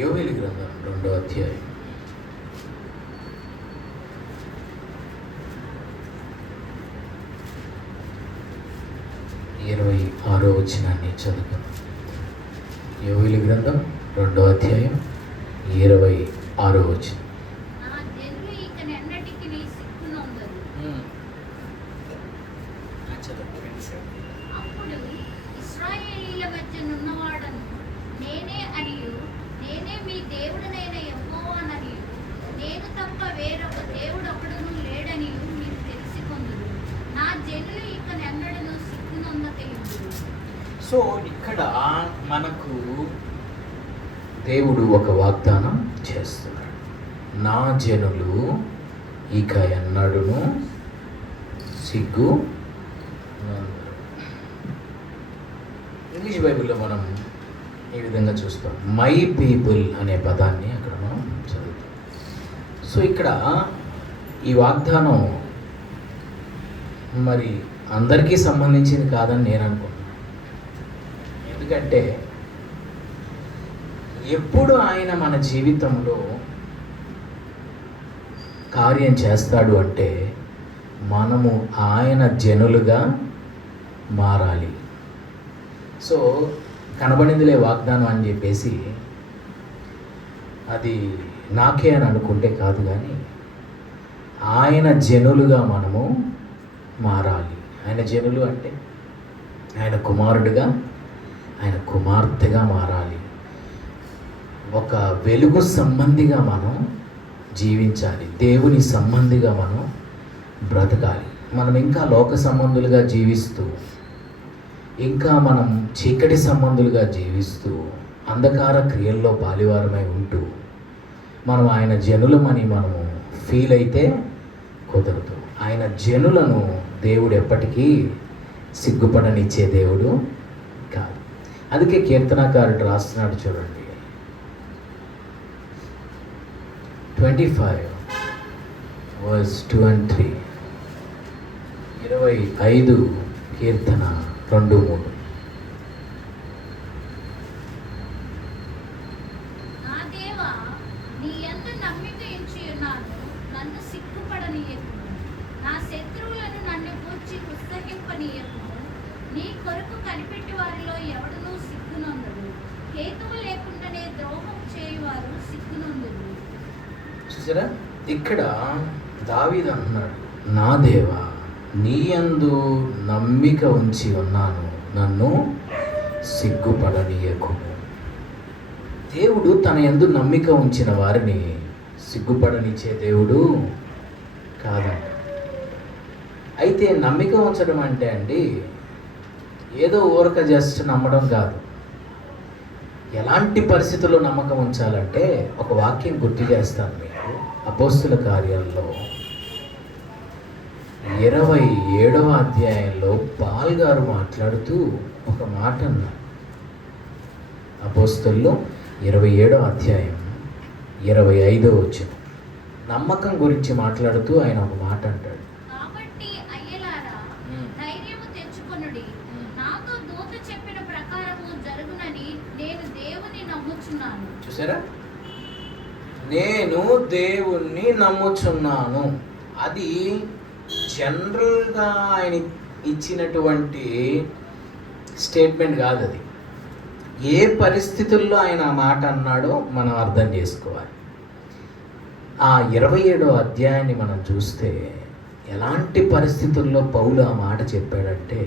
యోవేలు గ్రంథం 2వ అధ్యాయం 26వ వచనాన్ని చదువుకుందాం. యోవేలు గ్రంథం 2వ అధ్యాయం 26వ వచనం. అప్పుడు ఇశ్రాయేలీయుల మధ్య నున్నవాడను నేనే అనియు, నేనే మీ దేవుడనైన యెహోవాననియు, నేను తప్ప వేరొక దేవుడొకడును లేడనియు మీరు తెలిసికొందురు. నా జనులు ఇకనెన్నడను సిగ్గునొందకయుందురు. సో ఇక్కడ మనకు దేవుడు ఒక వాగ్దానం చేస్తున్నాడు. నా జనులు ఇక ఎన్నడూను సిగ్గు. ఇంగ్లీష్ బైబిల్లో మనం ఈ విధంగా చూస్తాం, మై పీపుల్ అనే పదాన్ని అక్కడ మనం చదువుతాం. సో ఇక్కడ ఈ వాగ్దానం మరి అందరికీ సంబంధించింది కాదని నేను అనుకుంటున్నాను. ఎందుకంటే ఎప్పుడు ఆయన మన జీవితంలో కార్యం చేస్తాడు అంటే మనము ఆయన జనులుగా మారాలి. సో కనబడిందిలే వాగ్దానం అని చెప్పేసి అది నాకే అని అనుకుంటే కాదు, కానీ ఆయన జనులుగా మనము మారాలి. ఆయన జనులు అంటే ఆయన కుమారుడిగా, ఆయన కుమార్తెగా మారాలి. ఒక వెలుగు సంబంధిగా మనం జీవించాలి. దేవుని సంబంధిగా మనం బ్రతకాలి. మనం ఇంకా లోక సంబంధులుగా జీవిస్తూ, ఇంకా మనం చీకటి సంబంధులుగా జీవిస్తూ, అంధకార క్రియల్లో పాలివారమై ఉంటూ మనం ఆయన జనులమని మనము ఫీల్ అయితే కుదరదు. ఆయన జనులను దేవుడు ఎప్పటికీ సిగ్గుపడనిచ్చే దేవుడు కాదు. అందుకే కీర్తనాకారుడు రాస్తున్నాడు చూడండి, 25:2-3, 25 కీర్తన 2-3. నా దేవా, నీ యందు నమ్మిక ఉంచి ఉన్నాను, నన్ను సిగ్గుపడనీయకుము. నా శత్రువులను నన్ను గూర్చి ఉత్సహింపనీయకుము. నీ కొరకు కనిపెట్టి వారిలో ఎవడునూ సిగ్గునొందడు. హేతువు లేకుండానే ద్రోహం చేయువారు సిగ్గునొందురు. చూసారా, ఇక్కడ దావీదు అంటున్నాడు, నా దేవా నీ యందు నమ్మిక ఉంచి ఉన్నాను, నన్ను సిగ్గుపడనీయకుము. దేవుడు తన యందు నమ్మిక ఉంచిన వారిని సిగ్గుపడనిచ్చే దేవుడు కాదండి. అయితే నమ్మిక ఉంచడం అంటే అండి ఏదో ఊరక జస్ట్ నమ్మడం కాదు. ఎలాంటి పరిస్థితుల్లో నమ్మకం ఉంచాలంటే ఒక వాక్యం గుర్తు చేస్తాను మీకు. అపోస్తుల కార్యాల్లో 27వ అధ్యాయంలో పాల్ గారు మాట్లాడుతూ ఒక మాట అన్నారు. అపోస్తుల్లో 27వ అధ్యాయం 25వ వచనం నమ్మకం గురించి మాట్లాడుతూ ఆయన ఒక మాట అంటాడు. కాబట్టి అయ్యలారా, ధైర్యము తెచ్చుకొనుడి. నాతో దూత చెప్పిన ప్రకారము జరుగునని నేను దేవుని నమ్ముచున్నాను. చూసారా, నేను దేవుణ్ణి నమ్ముచున్నాను. అది జనరల్గా ఆయన ఇచ్చినటువంటి స్టేట్మెంట్ కాదు. అది ఏ పరిస్థితుల్లో ఆయన ఆ మాట అన్నాడో మనం అర్థం చేసుకోవాలి. ఆ 27వ అధ్యాయాన్ని మనం చూస్తే ఎలాంటి పరిస్థితుల్లో పౌలు ఆ మాట చెప్పాడంటే,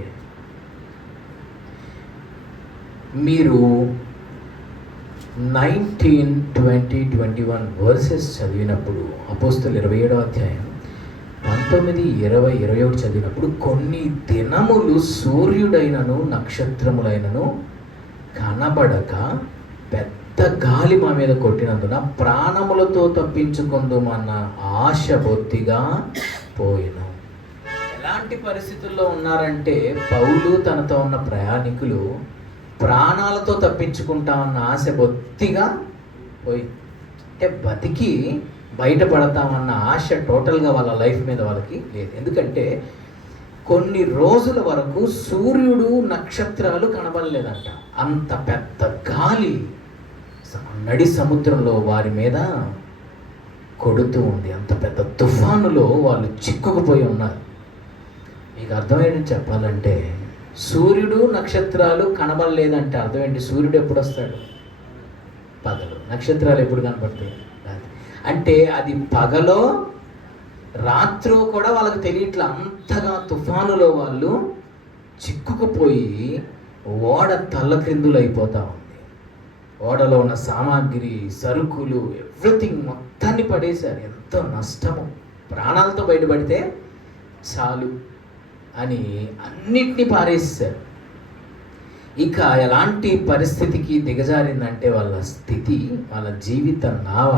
మీరు 19, 20, 21 వర్సెస్ చదివినప్పుడు, అపోస్తుల 27వ అధ్యాయం 19, 20, 21 చదివినప్పుడు, కొన్ని దినములు సూర్యుడైనను నక్షత్రములైనను కనబడక పెద్ద గాలి మా మీద కొట్టినందున ప్రాణములతో తప్పించుకుందామన్న ఆశ బొత్తిగా పోయిన. ఎలాంటి పరిస్థితుల్లో ఉన్నారంటే పౌలు తనతో ఉన్న ప్రయాణికులు ప్రాణాలతో తప్పించుకుంటామన్న ఆశ బొత్తిగా పోయి, అంటే బతికి బయటపడతామన్న ఆశ టోటల్గా వాళ్ళ లైఫ్ మీద వాళ్ళకి లేదు. ఎందుకంటే కొన్ని రోజుల వరకు సూర్యుడు నక్షత్రాలు కనబడలేదంట. అంత పెద్ద గాలి నడి సముద్రంలో వారి మీద కొడుతూ ఉంది. అంత పెద్ద తుఫానులో వాళ్ళు చిక్కుకుపోయి ఉన్నారు. మీకు అర్థమేంటి చెప్పాలంటే, సూర్యుడు నక్షత్రాలు కనబడలేదంటే అర్థం ఏంటి? సూర్యుడు ఎప్పుడు వస్తాడు? పగలు. నక్షత్రాలు ఎప్పుడు కనపడతాయి? రాత్రి. అంటే అది పగలో రాత్రో కూడా వాళ్ళకి తెలియట్లా. అంతగా తుఫానులో వాళ్ళు చిక్కుకుపోయి ఓడ తల్లక్రిందులు అయిపోతూ ఉంది. ఓడలో ఉన్న సామాగ్రి, సరుకులు, ఎవ్రీథింగ్ మొత్తాన్ని పడేశారు. ఎంతో నష్టము. ప్రాణాలతో బయటపడితే చాలు అని అన్నిటినీ పారేసారు. ఇక ఎలాంటి పరిస్థితికి దిగజారిందంటే వాళ్ళ స్థితి, వాళ్ళ జీవిత నావ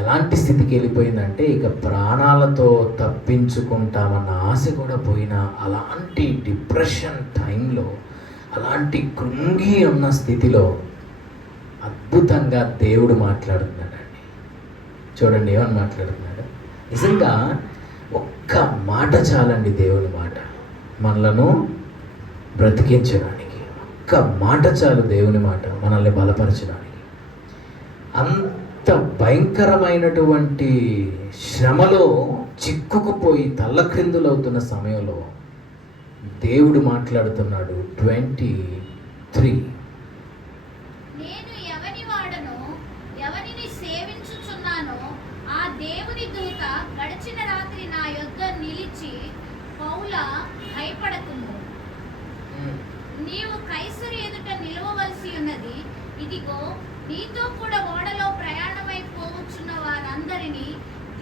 ఎలాంటి స్థితికి వెళ్ళిపోయిందంటే, ఇక ప్రాణాలతో తప్పించుకుంటామన్న ఆశ కూడా పోయినా అలాంటి డిప్రెషన్ టైంలో, అలాంటి కృంగి ఉన్న స్థితిలో అద్భుతంగా దేవుడు మాట్లాడుతున్నాడండి. చూడండి ఏమని మాట్లాడుతున్నాడు. నిజంగా ఒక్క మాట చాలండి, దేవుని మాట మనలను బ్రతికించడానికి. ఒక్క మాట చాలు, దేవుని మాట మనల్ని బలపరచడానికి. అంత భయంకరమైనటువంటి శ్రమలో చిక్కుకుపోయి తల్లక్రిందులవుతున్న సమయంలో దేవుడు మాట్లాడుతున్నాడు. 23 నేను ఎవని వాడనో, ఎవరిని సేవించుచున్నానో ఆ దేవుని దూత గడిచిన రాత్రి నా యొద్ద నిలిచి, పౌలా భయపడకుము, నీవు కైసరు ఎదుట నిలవవలసి ఉన్నది. ఇదిగో నీతో కూడా ఓడలో ప్రయాణమైపోవచ్చున్న వారందరినీ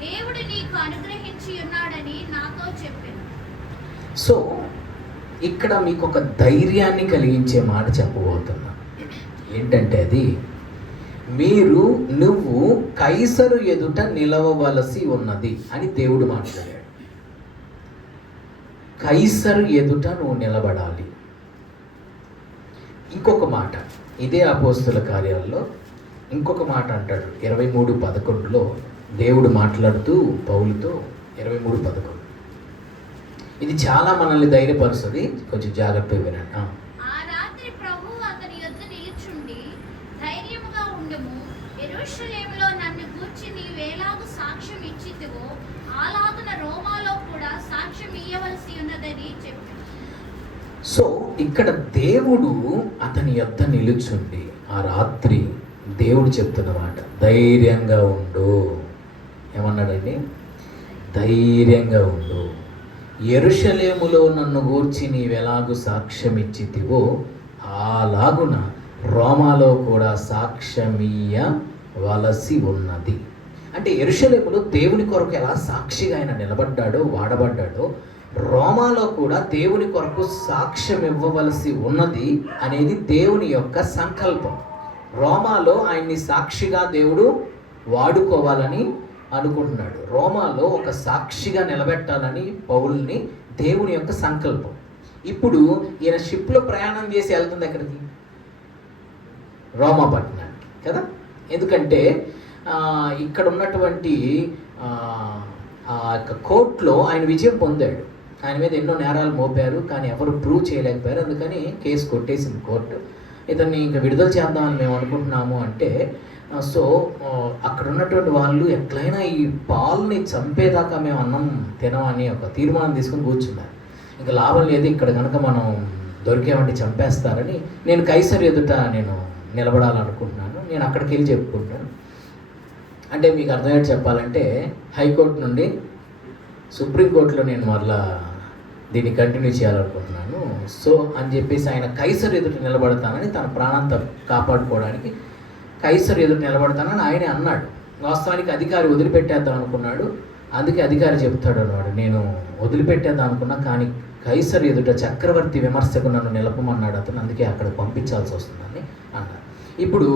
దేవుడు నీకు అనుగ్రహించి ఉన్నాడని నాతో చెప్పాను. సో ఇక్కడ మీకు ఒక ధైర్యాన్ని కలిగించే మాట చెప్పబోతున్నా. ఏంటంటే అది, నువ్వు కైసరు ఎదుట నిలవవలసి ఉన్నది అని దేవుడు మాట్లాడాడు. కైసరు ఎదుట నువ్వు నిలబడాలి. ఇంకొక మాట ఇదే అపోస్తుల కార్యాల్లో ఇంకొక మాట అంటాడు. 23:11 దేవుడు మాట్లాడుతూ పౌలుతో, 23:11 ఇది చాలా మనల్ని ధైర్యపరుస్తుంది. కొంచెం జాగ్రత్తగా వినండి. ఆ రాత్రి ప్రభువు అతని యొద్ద నిలుచుండి, ధైర్యముగా ఉండుము, యెరూషలేములో నన్ను గూర్చి నీవేలాగు సాక్ష్యం ఇచ్చితివో అలాగున రోమాలో కూడా సాక్ష్యం ఇయ్యవలసి ఉన్నదని చెప్పాడు. సో ఇక్కడ దేవుడు అతని యొద్ద నిలుచుండి, ఆ రాత్రి దేవుడు చెప్తున్నమాట, ధైర్యంగా ఉండు. ఏమన్నాడండి? ధైర్యంగా ఉండు. యెరూషలేములో నన్ను గూర్చి నీవెలాగు సాక్ష్యం ఇచ్చితివో అలాగున రోమాలో కూడా సాక్ష్యమియ్యవలసి ఉన్నది. అంటే యెరూషలేములో దేవుని కొరకు ఎలా సాక్షిగా ఆయన నిలబడ్డాడో, వాడబడ్డాడో, రోమాలో కూడా దేవుని కొరకు సాక్ష్యం ఇవ్వవలసి ఉన్నది అనేది దేవుని యొక్క సంకల్పం. రోమాలో ఆయన్ని సాక్షిగా దేవుడు వాడుకోవాలని అనుకుంటున్నాడు. రోమాలో ఒక సాక్షిగా నిలబెట్టాలని పౌలుని దేవుని యొక్క సంకల్పం. ఇప్పుడు ఈయన షిప్లో ప్రయాణం చేసి వెళ్తుంది ఎక్కడికి? రోమా పట్టణానికి కదా. ఎందుకంటే ఇక్కడ ఉన్నటువంటి ఆ యొక్క కోర్టులో ఆయన విజయం పొందాడు. ఆయన మీద ఎన్నో నేరాలు మోపారు, కానీ ఎవరు ప్రూవ్ చేయలేకపోయారు. అందుకని కేసు కొట్టేసింది కోర్టు. ఇతన్ని ఇంకా విడుదల చేద్దామని మేము అనుకుంటున్నాము అంటే, సో అక్కడ ఉన్నటువంటి వాళ్ళు ఎట్లయినా ఈ పాల్ని చంపేదాకా మేము అన్నం తినమని ఒక తీర్మానం తీసుకుని కూర్చున్నారు. ఇంకా లాభం లేదు, ఇక్కడ కనుక మనం దొరికేవంటి చంపేస్తారని నేను కైసరు ఎదుట నేను నిలబడాలనుకుంటున్నాను, నేను అక్కడికి వెళ్ళి చెప్పుకుంటాను. అంటే మీకు అర్థమయ్యేది చెప్పాలంటే, హైకోర్టు నుండి సుప్రీంకోర్టులో నేను మరలా దీన్ని కంటిన్యూ చేయాలనుకుంటున్నాను. సో అని చెప్పేసి ఆయన కైసరు ఎదుట నిలబడతానని, తన ప్రాణాంతం కాపాడుకోవడానికి కైసరు ఎదుట నిలబడతానని ఆయనే అన్నాడు. వాస్తవానికి అధికారి వదిలిపెట్టేద్దాం అనుకున్నాడు. అందుకే అధికారి చెప్తాడు అన్నాడు, నేను వదిలిపెట్టేద్దాం అనుకున్నా, కానీ కైసరు ఎదుట చక్రవర్తి విమర్శకు నన్ను నిలపమన్నాడు అతను, అందుకే అక్కడ పంపించాల్సి వస్తుందని అన్నాడు. ఇప్పుడు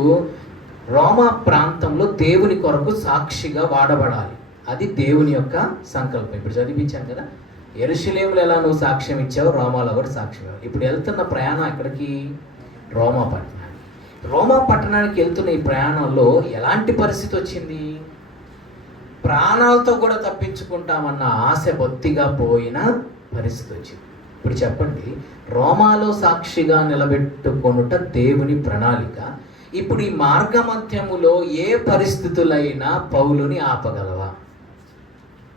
రోమా ప్రాంతంలో దేవుని కొరకు సాక్షిగా వాడబడాలి. అది దేవుని యొక్క సంకల్పం. ఇప్పుడు చదివించాను కదా, యెరూషలేములో ఎలా నువ్వు సాక్ష్యం ఇచ్చావు, రోమాలో కూడా సాక్ష్యం ఇవ్వాలి. ఇప్పుడు వెళ్తున్న ప్రయాణం ఎక్కడికి? రోమా పట్టణానికి. రోమా పట్టణానికి వెళ్తున్న ఈ ప్రయాణంలో ఎలాంటి పరిస్థితి వచ్చింది? ప్రాణాలతో కూడా తప్పించుకుంటామన్న ఆశ బొత్తిగా పోయిన పరిస్థితి వచ్చింది. ఇప్పుడు చెప్పండి, రోమాలో సాక్షిగా నిలబెట్టుకొనుట దేవుని ప్రణాళిక. ఇప్పుడు ఈ మార్గమధ్యములో ఏ పరిస్థితులైనా పౌలుని ఆపగలవా?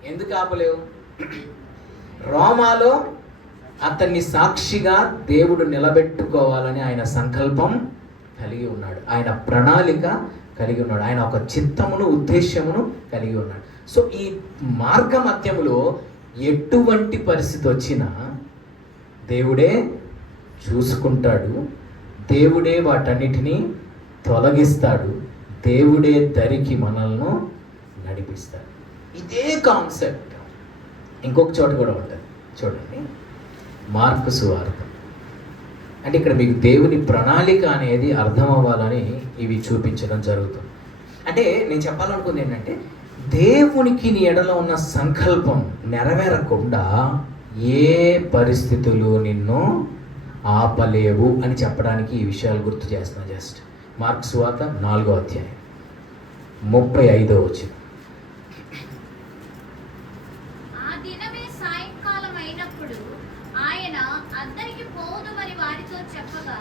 ఎందుకు ఆపలేవు? రోమాలో అతన్ని సాక్షిగా దేవుడు నిలబెట్టుకోవాలని ఆయన సంకల్పం కలిగి ఉన్నాడు, ఆయన ప్రణాళిక కలిగి ఉన్నాడు, ఆయన ఒక చిత్తమును ఉద్దేశమును కలిగి ఉన్నాడు. సో ఈ మార్గ మధ్యములో ఎటువంటి పరిస్థితి వచ్చినా దేవుడే చూసుకుంటాడు, దేవుడే వాటన్నిటినీ తొలగిస్తాడు, దేవుడే దరికి మనల్ని నడిపిస్తాడు. ఇదే కాన్సెప్ట్ ఇంకొక చోట కూడా ఉంటుంది చూడండి, మార్కు సువార్త. అంటే ఇక్కడ మీకు దేవుని ప్రణాళిక అనేది అర్థం అవ్వాలని ఇవి చూపించడం జరుగుతుంది. అంటే నేను చెప్పాలనుకుంది ఏంటంటే, దేవునికి నీ ఎడలో ఉన్న సంకల్పం నెరవేరకుండా ఏ పరిస్థితులు నిన్ను ఆపలేవు అని చెప్పడానికి ఈ విషయాలు గుర్తు చేస్తున్నా. జస్ట్ మార్కు సువార్త 4వ అధ్యాయం 35వ వచనం.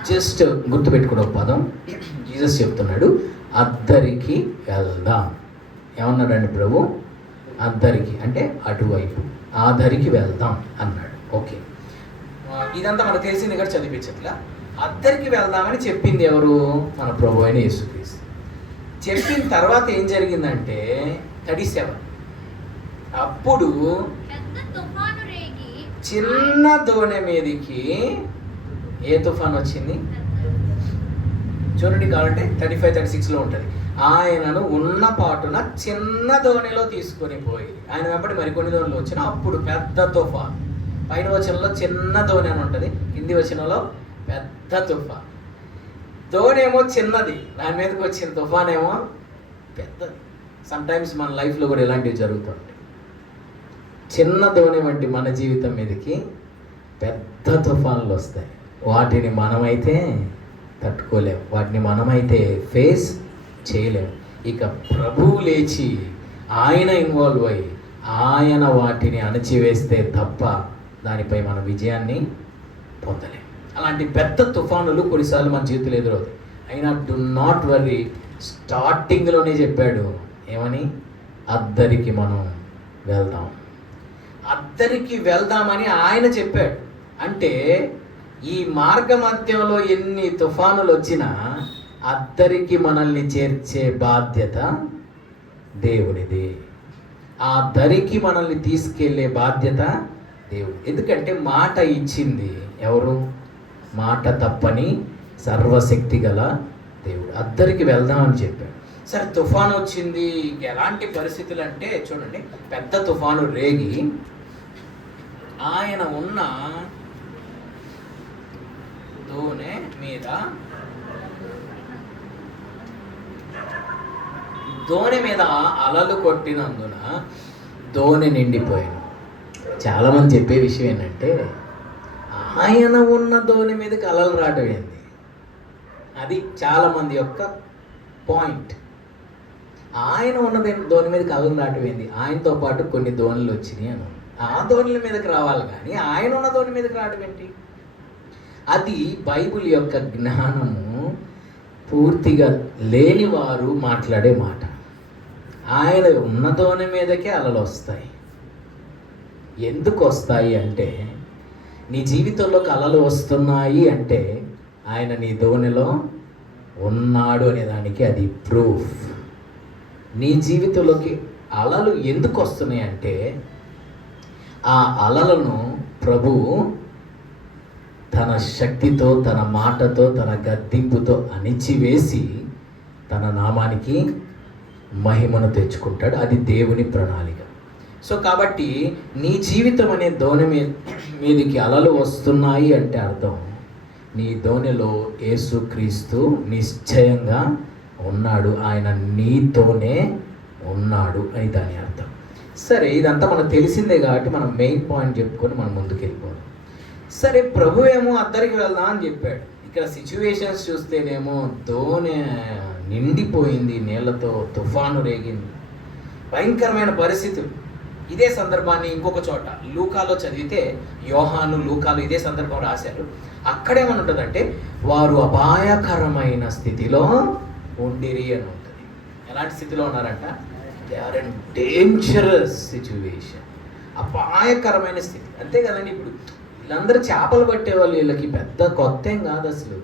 జస్ట్ గుర్తుపెట్టుకున్న పదం జీసస్ చెప్తున్నాడు, అద్దరికి వెళ్దాం. ఏమన్నాడండి ప్రభు? అద్దరికి అంటే అటువైపు, ఆ దరికి వెళ్దాం అన్నాడు. ఓకే, ఇదంతా మనకు తెలిసింది ఇక్కడ చదివించట్లా. అద్దరికి వెళ్దామని చెప్పింది ఎవరు? మన ప్రభు అయిన యేసుక్రీస్తు. చెప్పిన తర్వాత ఏం జరిగిందంటే 37 అప్పుడు చిన్న దోణి మీదికి ఏ తుఫాన్ వచ్చింది చూడండి, కావాలంటే 35-36లో ఉంటుంది. ఆయనను ఉన్న పాటున చిన్న దోణిలో తీసుకొని పోయి, ఆయన వెంబడి మరికొన్ని దోణిలు వచ్చిన అప్పుడు పెద్ద తుఫాన్. పైన వచనంలో చిన్న దోణి అని ఉంటుంది, కింది వచనంలో పెద్ద తుఫాన్. దోణి ఏమో చిన్నది, దాని మీదకి వచ్చిన తుఫాన్ ఏమో పెద్దది. సమ్టైమ్స్ మన లైఫ్లో కూడా ఇలాంటివి జరుగుతుంటాయి. చిన్న దోణి వంటి మన జీవితం మీదకి పెద్ద తుఫాన్లు వస్తాయి. వాటిని మనమైతే తట్టుకోలేము, వాటిని మనమైతే ఫేస్ చేయలేము. ఇక ప్రభువు లేచి ఆయన ఇన్వాల్వ్ అయ్యి ఆయన వాటిని అణచివేస్తే తప్ప దానిపై మన విజయాన్ని పొందలేము. అలాంటి పెద్ద తుఫానులు కొన్నిసార్లు మన జీవితంలో ఎదురవుతాయి. అయినా డు నాట్ వర్రీ, స్టార్టింగ్లోనే చెప్పాడు ఏమని? అద్దరికి మనం వెళ్దాం, అద్దరికి వెళ్దామని ఆయన చెప్పాడు. అంటే ఈ మార్గ మధ్యంలో ఎన్ని తుఫానులు వచ్చినా అద్దరికి మనల్ని చేర్చే బాధ్యత దేవునిది. ఆ దరికి మనల్ని తీసుకెళ్లే బాధ్యత దేవుడు. ఎందుకంటే మాట ఇచ్చింది ఎవరు? మాట తప్పని సర్వశక్తి గల దేవుడు. అద్దరికి వెళ్దామని చెప్పాడు. సరే, తుఫాను వచ్చింది. ఎలాంటి పరిస్థితులు అంటే చూడండి, పెద్ద తుఫాను రేగి ఆయన ఉన్న దోణి మీద అలలు కొట్టినందున దోణి నిండిపోయాను. చాలామంది చెప్పే విషయం ఏంటంటే, ఆయన ఉన్న దోణి మీదకి అలలు రావటం ఏంది? అది చాలామంది యొక్క పాయింట్. ఆయన ఉన్న దోణి మీదకి అలలు రావటం ఏంది? ఆయనతో పాటు కొన్ని దోణులు వచ్చినాయి అని, ఆ దోణుల మీదకి రావాలి కానీ ఆయన ఉన్న దోణి మీదకి రావడం ఏంటి? అది బైబిల్ యొక్క జ్ఞానము పూర్తిగా లేని వారు మాట్లాడే మాట. ఆయన ఉన్న దోణి మీదకే అలలు వస్తాయి. ఎందుకు వస్తాయి అంటే, నీ జీవితంలోకి అలలు వస్తున్నాయి అంటే ఆయన నీ దోణిలో ఉన్నాడు అనే దానికి అది ప్రూఫ్. నీ జీవితంలోకి అలలు ఎందుకు వస్తున్నాయి అంటే, ఆ అలలను ప్రభువు తన శక్తితో, తన మాటతో, తన గద్దింపుతో అణిచివేసి తన నామానికి మహిమను తెచ్చుకుంటాడు. అది దేవుని ప్రణాళిక. సో కాబట్టి నీ జీవితం అనే దోణి మీదికి అలలు వస్తున్నాయి అంటే అర్థం, నీ దోణిలో యేసుక్రీస్తు నిశ్చయంగా ఉన్నాడు, ఆయన నీతోనే ఉన్నాడు అని దాని అర్థం. సరే, ఇదంతా మనకు తెలిసిందే కాబట్టి మనం మెయిన్ పాయింట్ చెప్పుకొని మనం ముందుకు వెళ్ళిపోదాం. సరే, ప్రభు ఏమో అద్దరికి వెళ్దాం అని చెప్పాడు. ఇక్కడ సిచ్యువేషన్స్ చూస్తేనేమో దోణి నిండిపోయింది నీళ్లతో, తుఫాను రేగింది, భయంకరమైన పరిస్థితులు. ఇదే సందర్భాన్ని ఇంకొక చోట లూకాలో చదివితే, యోహాను లూకాలు ఇదే సందర్భం రాశారు. అక్కడేమని ఉంటుందంటే, వారు అపాయకరమైన స్థితిలో ఉండిరి అని ఉంటుంది. ఎలాంటి స్థితిలో ఉన్నారంట? They are in dangerous situation. అపాయకరమైన స్థితి. అంతే కదండి. ఇప్పుడు వీళ్ళందరూ చేపలు పట్టేవాళ్ళు, వీళ్ళకి పెద్ద కొత్త ఏం కాదు అసలు.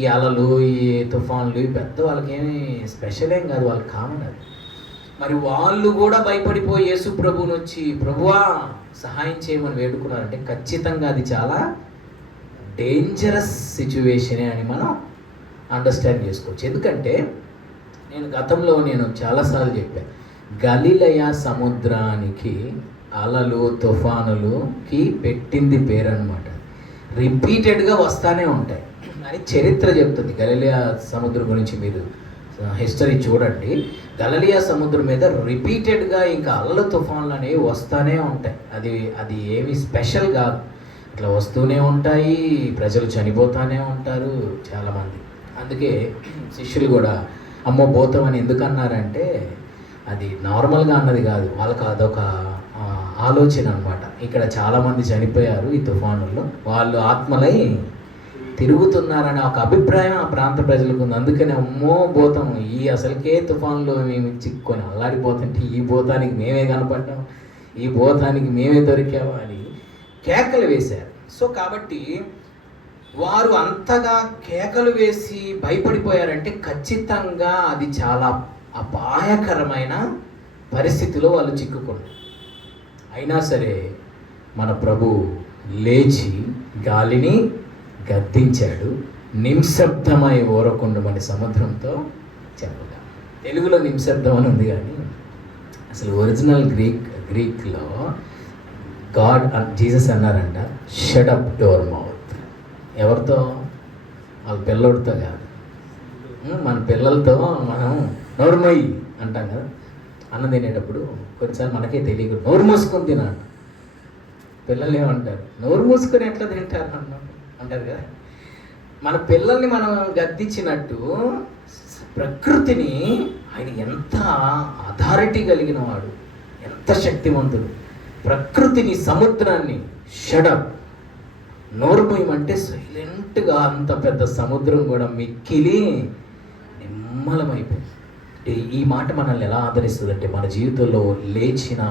ఈ అలలు, ఈ తుఫాన్లు, ఈ పెద్ద వాళ్ళకేమీ స్పెషల్ ఏం కాదు, వాళ్ళకి కామన్ అది. మరి వాళ్ళు కూడా భయపడిపోయి యేసు ప్రభువుని వచ్చి, ప్రభువా సహాయం చేయమని వేడుకున్నారంటే ఖచ్చితంగా అది చాలా డేంజరస్ సిచ్యువేషనే అని మనం అండర్స్టాండ్ చేసుకోవచ్చు. ఎందుకంటే గతంలో నేను చాలాసార్లు చెప్పాను, గలిలయ సముద్రానికి అలలు తుఫానులుకి పెట్టింది పేరు అనమాట. రిపీటెడ్గా వస్తూనే ఉంటాయి అని చరిత్ర చెప్తుంది. గలిలయ సముద్రం గురించి మీరు హిస్టరీ చూడండి. గలిలయ సముద్రం మీద రిపీటెడ్గా ఇంకా అలలు తుఫాన్లు అనేవి వస్తూనే ఉంటాయి. అది ఏమి స్పెషల్ కాదు, ఇట్లా వస్తూనే ఉంటాయి. ప్రజలు చనిపోతూనే ఉంటారు చాలామంది. అందుకే శిష్యులు కూడా అమ్మో పోతాం అని ఎందుకు అన్నారంటే, అది నార్మల్గా అన్నది కాదు, వాళ్ళకి అదొక ఆలోచన అనమాట. ఇక్కడ చాలామంది చనిపోయారు ఈ తుఫానుల్లో, వాళ్ళు ఆత్మలై తిరుగుతున్నారనే ఒక అభిప్రాయం ఆ ప్రాంత ప్రజలకు ఉంది. అందుకని అమ్మో భూతం, ఈ అసలుకే తుఫాన్లో మేము చిక్కుకొని అల్లాడిపోతుంటే ఈ భూతానికి మేమే కనపడ్డాం, ఈ భూతానికి మేమే దొరికాము అని కేకలు వేశారు. సో కాబట్టి వారు అంతగా కేకలు వేసి భయపడిపోయారంటే ఖచ్చితంగా అది చాలా అపాయకరమైన పరిస్థితిలో వాళ్ళు చిక్కుకున్నారు. అయినా సరే మన ప్రభు లేచి గాలిని గద్దించాడు, నిశ్శబ్దమై ఊరకుండమని సముద్రంతో చెప్పగా. తెలుగులో నిశ్శబ్దం అని ఉంది, కానీ అసలు ఒరిజినల్ గ్రీక్లో జీసస్ అన్నారంట, షట్ అప్ యువర్ మౌత్. ఎవరితో? వాళ్ళ పిల్లోడితో కాదు, మన పిల్లలతో మనం నోరుమొయ్యి అంటాం కదా. అన్నం తినేటప్పుడు కొన్నిసార్లు మనకే తెలియదు, నోరు మూసుకొని తినాలి. పిల్లలు ఏమంటారు, నోరు మూసుకొని ఎట్లా తింటారు అంటారు కదా. మన పిల్లల్ని మనం గద్దించినట్టు ప్రకృతిని ఆయన ఎంత అథారిటీ కలిగిన వాడు, ఎంత శక్తివంతుడు. ప్రకృతిని, సముద్రాన్ని షడప్, నోరు మూయమంటే సైలెంట్గా అంత పెద్ద సముద్రం కూడా మిక్కిలి నిమ్మలమైపోయింది. ఈ మాట మనల్ని ఎలా ఆదరిస్తుందంటే, మన జీవితంలో లేచిన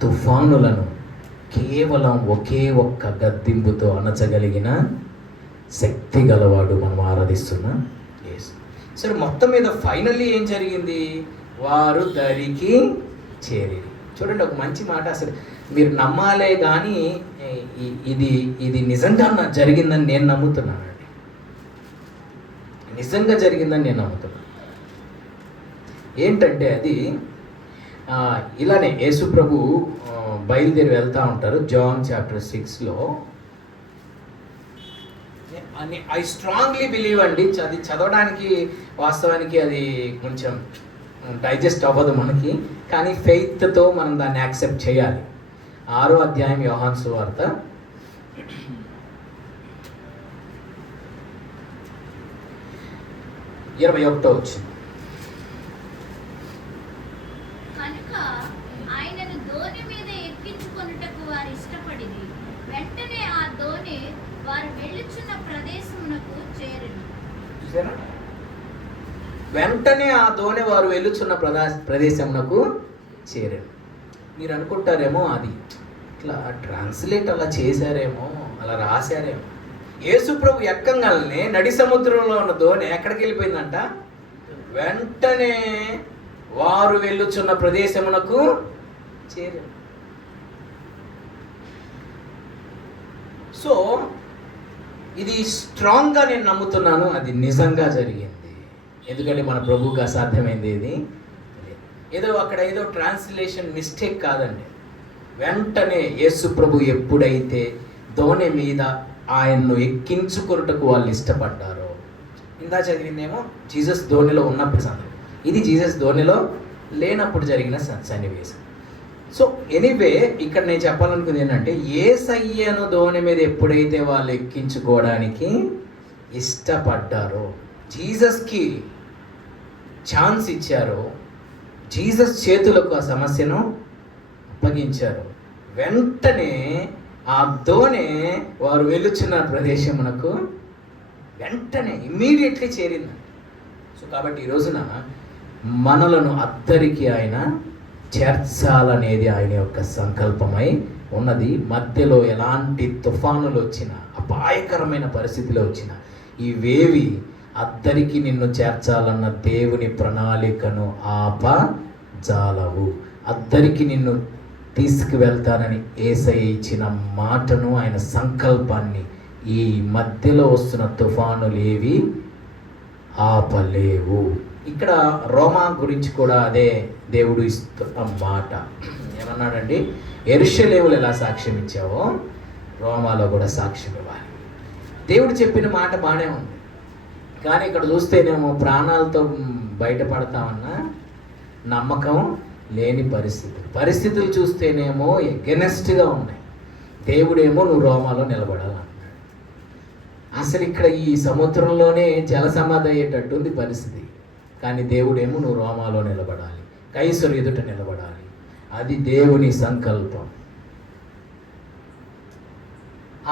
తుఫానులను కేవలం ఒకే ఒక్క గద్దింపుతో అణచగలిగిన శక్తి గలవాడు మనం ఆరాధిస్తున్న యేసు. సరే, మొత్తం మీద ఫైనల్లీ ఏం జరిగింది? వారు దరికి చేరి. చూడండి, ఒక మంచి మాట. అసలు మీరు నమ్మాలే కానీ ఇది నిజంగా జరిగిందని నేను నమ్ముతున్నానండి. నిజంగా జరిగిందని నేను నమ్ముతున్నాను. ఏంటంటే అది ఇలానే యేసు ప్రభు బయలుదేరి వెళ్తూ ఉంటారు. జాన్ చాప్టర్ 6లో ఐ స్ట్రాంగ్లీ బిలీవ్ అండి. అది చదవడానికి వాస్తవానికి అది కొంచెం డైజెస్ట్ అవ్వదు మనకి, కానీ ఫెయిత్తో మనం దాన్ని యాక్సెప్ట్ చేయాలి. 6వ అధ్యాయం యోహాను సువార్త 21వ వచనం. కనుక ఆయనను దోణి మీద ఎక్కించుకొనుటకు వారు ఇష్టపడిరి. వెంటనే ఆ దోణి వారు వెళ్ళుచున్న ప్రదేశమునకు చేరెను. చూసారా? వెంటనే ఆ దోణి వారు వెళ్ళుచున్న ప్రదేశమునకు చేరారు. మీరు అనుకుంటారేమో అది ఇట్లా ట్రాన్స్లేట్ అలా చేశారేమో, అలా రాశారేమో. యేసు ప్రభు ఎక్కంగానే నడి సముద్రంలో ఉన్న దోణి ఎక్కడికి వెళ్ళిపోయిందంట? వెంటనే వారు వెళ్ళుచున్న ప్రదేశమునకు చేరారు. సో ఇది స్ట్రాంగ్గా నేను నమ్ముతున్నాను, అది నిజంగా జరిగింది. ఎందుకంటే మన ప్రభువుకి అసాధ్యమైంది ఏది ఏదో అక్కడ ఏదో ట్రాన్స్లేషన్ మిస్టేక్ కాదండి. వెంటనే యేసు ప్రభు ఎప్పుడైతే దోణి మీద ఆయన్ను ఎక్కించుకొనుటకు వాళ్ళు ఇష్టపడ్డారో, ఇందా చదివిందేమో జీసస్ దోణిలో ఉన్నప్పుడు సందర్భం, ఇది జీసస్ దోణిలో లేనప్పుడు జరిగిన సన్నివేశం. సో ఎనీవే, ఇక్కడ నేను చెప్పాలనుకుంది ఏంటంటే, యేసయ్యను దోణి మీద ఎప్పుడైతే వాళ్ళు ఎక్కించుకోవడానికి ఇష్టపడ్డారో, జీసస్కి ఛాన్స్ ఇచ్చారో, జీసస్ చేతులకు ఆ సమస్యను అప్పగించారు. వెంటనే ఆ దోణి వారు వెలుచున్న ప్రదేశమునకు వెంటనే ఇమ్మీడియట్లీ చేరింది. సో కాబట్టి ఈ రోజున మనలను అద్దరికి ఆయన చేర్చాలనేది ఆయన యొక్క సంకల్పమై ఉన్నది. మధ్యలో ఎలాంటి తుఫానులు వచ్చినా, అపాయకరమైన పరిస్థితిలో వచ్చినా, ఇవేవి అద్దరికి నిన్ను చేర్చాలన్న దేవుని ప్రణాళికను ఆపజాలవు. అద్దరికి నిన్ను తీసుకువెళ్తానని యేసయ్య ఇచ్చిన మాటను, ఆయన సంకల్పాన్ని ఈ మధ్యలో వస్తున్న తుఫానులు ఏవి ఆపలేవు. ఇక్కడ రోమా గురించి కూడా అదే దేవుడు ఇస్తున్న మాట. ఏమన్నాడండి? యెరూషలేములో ఎలా సాక్ష్యం ఇచ్చావో రోమాలో కూడా సాక్ష్యం ఇవ్వాలి. దేవుడు చెప్పిన మాట బాగానే ఉంది, కానీ ఇక్కడ చూస్తేనేమో ప్రాణాలతో బయటపడతామన్న నమ్మకం లేని పరిస్థితులు చూస్తేనేమో ఎగెనెస్ట్గా ఉన్నాయి. దేవుడేమో నువ్వు రోమాలో నిలబడాలన్నాడు. అసలు ఇక్కడ ఈ సముద్రంలోనే జల సమాధి అయ్యేటట్టుంది పరిస్థితి, కానీ దేవుడేమో నువ్వు రోమాలో నిలబడాలి, కైసరు ఎదుట నిలబడాలి. అది దేవుని సంకల్పం.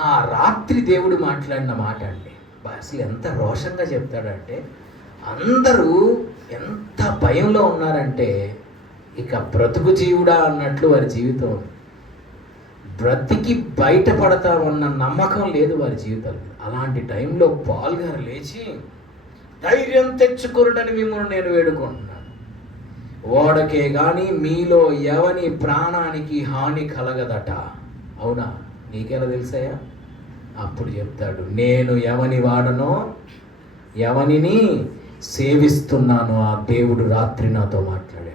ఆ రాత్రి దేవుడు మాట్లాడిన మాట అండి, అసలు ఎంత రోషంగా చెప్తాడంటే, అందరూ ఎంత భయంలో ఉన్నారంటే ఇక బ్రతుకు జీవుడా అన్నట్లు వారి జీవితం, బ్రతికి బయటపడతామన్న నమ్మకం లేదు వారి జీవితాలు. అలాంటి టైంలో పాల్ గారు లేచి, ధైర్యం తెచ్చుకోరడని మిమ్మల్ని నేను వేడుకుంటున్నాను, ఓడకే కానీ మీలో ఎవని ప్రాణానికి హాని కలగదట. అవునా? నీకెలా తెలుసాయా? అప్పుడు చెప్తాడు, నేను ఎవని వాడనో, ఎవనిని సేవిస్తున్నానో ఆ దేవుడు రాత్రి నాతో మాట్లాడాడు.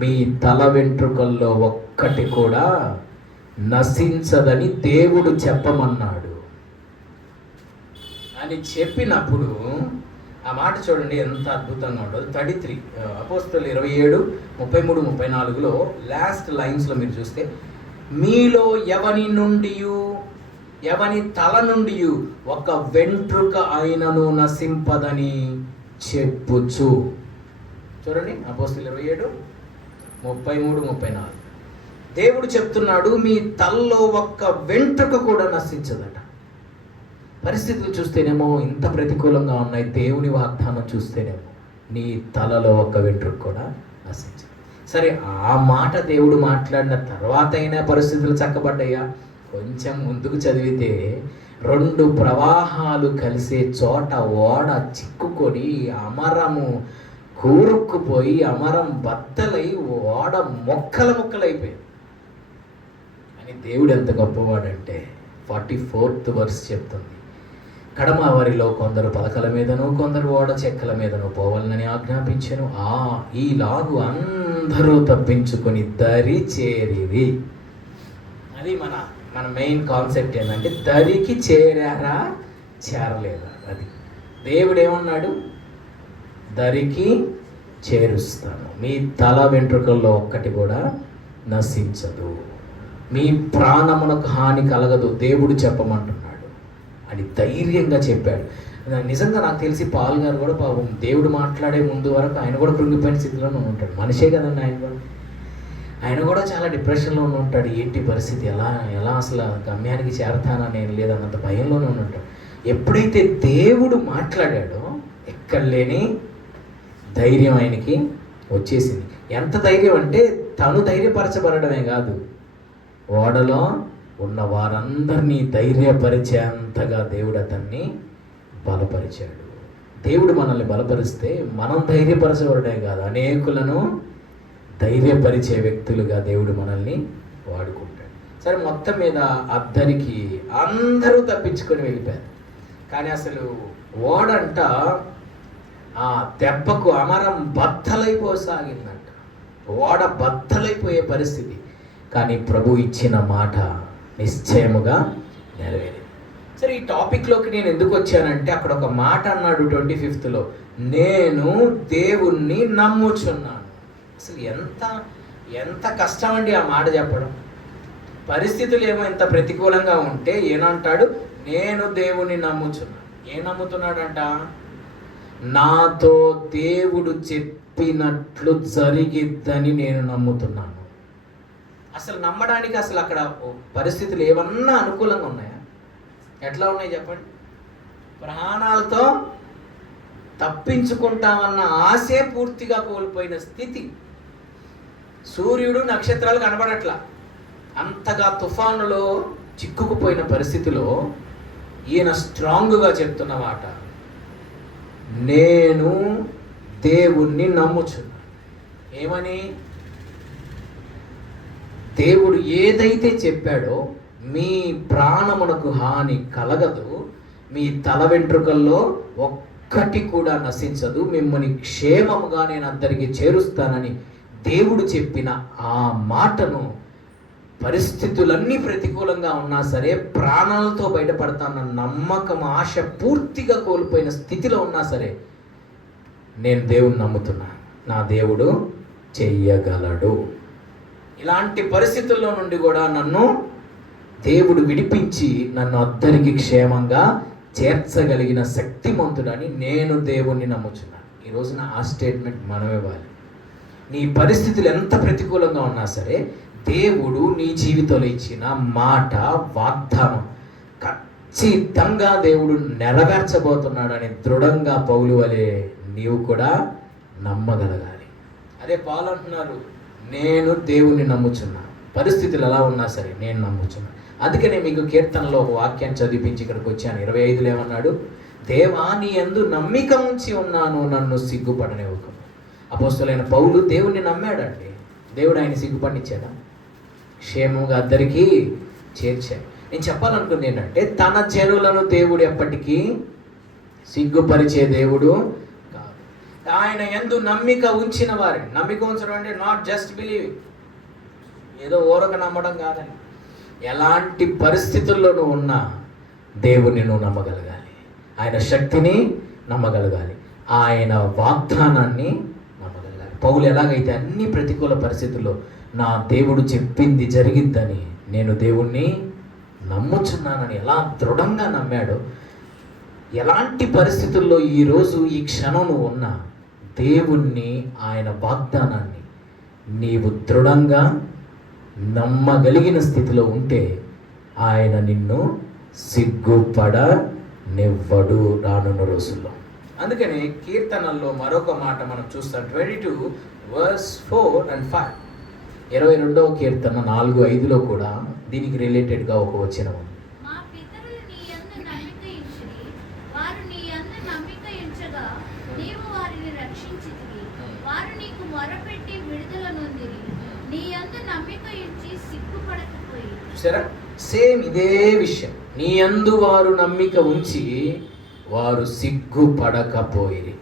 మీ తల వెంట్రుకల్లో ఒక్కటి కూడా నశించదని దేవుడు చెప్పమన్నాడు అని చెప్పినప్పుడు ఆ మాట చూడండి ఎంత అద్భుతంగా ఉండదు. 33 అపోస్తలులు 27:33-34లో లాస్ట్ లైన్స్లో మీరు చూస్తే, మీలో ఎవని నుండి, ఎవని తల నుండి ఒక వెంట్రుక అయినను నశింపదని చెప్పుచు. చూడండి అపోస్తలులు 27:33-34. దేవుడు చెప్తున్నాడు, మీ తలలో ఒక్క వెంట్రుక కూడా నశించదట. పరిస్థితులు చూస్తేనేమో ఇంత ప్రతికూలంగా ఉన్నాయి, దేవుని వాగ్దానం చూస్తేనేమో నీ తలలో ఒక్క వెంట్రుక కూడా నశించదు. సరే, ఆ మాట దేవుడు మాట్లాడిన తర్వాత అయినా పరిస్థితులు చక్కబడ్డాయా? కొంచెం ముందుకు చదివితే 2 ప్రవాహాలు కలిసే చోట ఓడ చిక్కుకొని అమరము కూరుక్కుపోయి అమరం బద్దలై ఓడ ముక్కలైపోయింది. అని దేవుడు ఎంత గొప్పవాడంటే 44th వర్స్ చెప్తుంది, కడమ వారిలో కొందరు పలకల మీదను కొందరు ఓడ చెక్కల మీదను పోవాలని ఆజ్ఞాపించెను. ఈలాగు అందరూ తప్పించుకొని దరి చేరిరి. అది మన మెయిన్ కాన్సెప్ట్ ఏంటంటే, దరికి చేరారా చేరలేదా. అది దేవుడు ఏమన్నాడు? దరికి చేరుస్తాను, మీ తల వెంట్రుకల్లో ఒక్కటి కూడా నశించదు, మీ ప్రాణమునకు హాని కలగదు, దేవుడు చెప్పమంటున్నాడు అని ధైర్యంగా చెప్పాడు. నిజంగా నాకు తెలిసి పాల్ గారు కూడా పాపం దేవుడు మాట్లాడే ముందు వరకు ఆయన కూడా కృంగిపోయిన స్థితిలోనే ఉంటాడు. మనిషే కదండి ఆయన కూడా చాలా డిప్రెషన్లో ఉంటాడు. ఏంటి పరిస్థితి, ఎలా అసలు గమ్యానికి చేరతానా నేను లేదన్నంత భయంలోనే ఉంటాడు. ఎప్పుడైతే దేవుడు మాట్లాడాడో ఎక్కడ లేని ధైర్యం ఆయనకి వచ్చేసింది. ఎంత ధైర్యం అంటే తను ధైర్యపరచబడమే కాదు, ఓడలో ఉన్న వారందరినీ ధైర్యపరిచేంతగా దేవుడు అతన్ని బలపరిచాడు. దేవుడు మనల్ని బలపరిస్తే మనం ధైర్యపరచబడమే కాదు, అనేకులను ధైర్యపరిచే వ్యక్తులుగా దేవుడు మనల్ని వాడుకుంటాడు. సరే, మొత్తం మీద అద్దరికి అందరూ తప్పించుకొని వెళ్ళిపోయారు. కానీ అసలు ఓడంట ఆ దెబ్బకు అమరం బద్దలైపోసాగిందంట. ఓడ బద్దలైపోయే పరిస్థితి. కానీ ప్రభు ఇచ్చిన మాట నిశ్చయముగా నెరవేరింది. సరే, ఈ టాపిక్లోకి నేను ఎందుకు వచ్చానంటే, అక్కడ ఒక మాట అన్నాడు 25th, నేను దేవుణ్ణి నమ్ముచున్నాను. అసలు ఎంత కష్టం అండి ఆ మాట చెప్పడం. పరిస్థితులు ఏమో ఇంత ప్రతికూలంగా ఉంటే ఏనంటాడు, నేను దేవుణ్ణి నమ్ముచున్నాను. ఏం నమ్ముతున్నాడంట? నాతో దేవుడు చెప్పినట్లు జరిగిద్దని నేను నమ్ముతున్నాను. అసలు నమ్మడానికి అసలు అక్కడ పరిస్థితులు ఏమన్నా అనుకూలంగా ఉన్నాయా? ఎట్లా ఉన్నాయి చెప్పండి? ప్రాణాలతో తప్పించుకుంటామన్న ఆశే పూర్తిగా కోల్పోయిన స్థితి. సూర్యుడు నక్షత్రాలు కనబడట్లా, అంతగా తుఫానులో చిక్కుకుపోయిన పరిస్థితిలో ఈయన స్ట్రాంగ్గా చెప్తున్న మాట, నేను దేవుణ్ణి నమ్ముచున్నాను. ఏమని? దేవుడు ఏదైతే చెప్పాడో, మీ ప్రాణమునకు హాని కలగదు, మీ తల వెంట్రుకల్లో ఒక్కటి కూడా నశించదు, మిమ్మల్ని క్షేమముగా నేను అందరికీ చేరుస్తానని దేవుడు చెప్పిన ఆ మాటను పరిస్థితులన్నీ ప్రతికూలంగా ఉన్నా సరే, ప్రాణాలతో బయటపడతానన్న నమ్మకం, ఆశ పూర్తిగా కోల్పోయిన స్థితిలో ఉన్నా సరే, నేను దేవుణ్ణి నమ్ముతున్నా, నా దేవుడు చెయ్యగలడు. ఇలాంటి పరిస్థితుల్లో నుండి కూడా నన్ను దేవుడు విడిపించి నన్ను అందరికీ క్షేమంగా చేర్చగలిగిన శక్తిమంతుడని నేను దేవుణ్ణి నమ్ముచున్నాను. ఈ రోజున ఆ స్టేట్మెంట్ మనం ఇవ్వాలి. నీ పరిస్థితులు ఎంత ప్రతికూలంగా ఉన్నా సరే, దేవుడు నీ జీవితంలో ఇచ్చిన మాట, వాగ్దానం ఖచ్చితంగా దేవుడు నెరవేర్చబోతున్నాడని దృఢంగా పౌలు వలె నీవు కూడా నమ్మగలగాలి. అదే పౌలు అంటున్నారు, నేను దేవుణ్ణి నమ్ముచున్నా, పరిస్థితులు ఎలా ఉన్నా సరే నేను నమ్ముచున్నా. అందుకనే మీకు కీర్తనలో ఒక వాక్యాన్ని చదివించి ఇక్కడికి వచ్చాను. 25లో ఏమన్నాడు? దేవా, నీ యందు నమ్మిక ఉంచి ఉన్నాను, నన్ను సిగ్గుపడనివ్వకు. అపోస్తలుడైన పౌలు దేవుణ్ణి నమ్మాడండి. దేవుడు ఆయన సిగ్గుపడినిచ్చాడా? క్షేమంగా అందరికీ చేర్చాడు. నేను చెప్పాలనుకుంది ఏంటంటే, తన జనులను దేవుడు ఎప్పటికీ సిగ్గుపరిచే దేవుడు కాదు. ఆయన యందు నమ్మిక ఉంచిన వారిని, నమ్మిక ఉంచడం అంటే నాట్ జస్ట్ బిలీవింగ్, ఏదో ఊరక నమ్మడం కాదని. ఎలాంటి పరిస్థితుల్లో నువ్వు ఉన్నా దేవుణ్ణి నువ్వు నమ్మగలగాలి, ఆయన శక్తిని నమ్మగలగాలి, ఆయన వాగ్దానాన్ని నమ్మగలగాలి. పౌలు ఎలాగైతే అన్ని ప్రతికూల పరిస్థితుల్లో నా దేవుడు చెప్పింది జరిగిద్దని, నేను దేవుణ్ణి నమ్ముచున్నానని ఎలా దృఢంగా నమ్మాడో, ఎలాంటి పరిస్థితుల్లో ఈరోజు ఈ క్షణం నువ్వు ఉన్నా దేవుణ్ణి, ఆయన వాగ్దానాన్ని నీవు దృఢంగా నమ్మగలిగిన స్థితిలో ఉంటే ఆయన నిన్ను సిగ్గుపడనివ్వడు రానున్న రోజుల్లో. అందుకని కీర్తనల్లో మరొక మాట మనం చూస్తాం. 22:4 and 5, 22వ కీర్తన 4-5లో కూడా దీనికి రిలేటెడ్గా ఒక వచనం ఉంది. మా పితరులు నీ యందు నమ్మిక ఉంచిరి, వారు నీ యందు నమ్మిక ఉంచగా నీవు వారిని రక్షించితివి, వారు నీకు మొరపెట్టి విడుదల నొందిరి, నీ యందు నమ్మిక ఉంచి సిగ్గుపడకపోయి. చూసారా? సేమ్ ఇదే విషయం. నీ యందు వారు నమ్మిక ఉంచి వారు సిగ్గుపడకపోయిరి.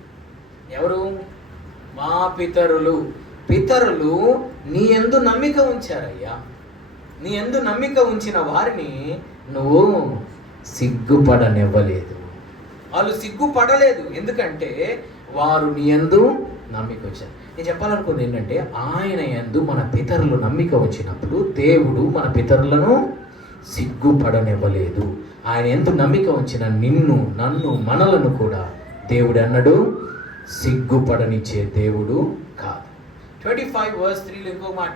ఎవరు? మా పితరులు. పితరులు నీ యందు నమ్మిక ఉంచారయ్యా. నీ యందు నమ్మిక ఉంచిన వారిని నువ్వు సిగ్గుపడనివ్వలేదు. వాళ్ళు సిగ్గుపడలేదు, ఎందుకంటే వారు నీ యందు నమ్మిక ఉంచారు. నేను చెప్పాలనుకుంది ఏంటంటే, ఆయన యందు మన పితరులు నమ్మిక వచ్చినప్పుడు దేవుడు మన పితరులను సిగ్గుపడనివ్వలేదు. ఆయన యందు నమ్మిక ఉంచిన నిన్ను, నన్ను, మనలను కూడా దేవుడు అన్నాడు సిగ్గుపడనిచ్చే దేవుడు కాదు. 25:3లో ఇంకో మాట,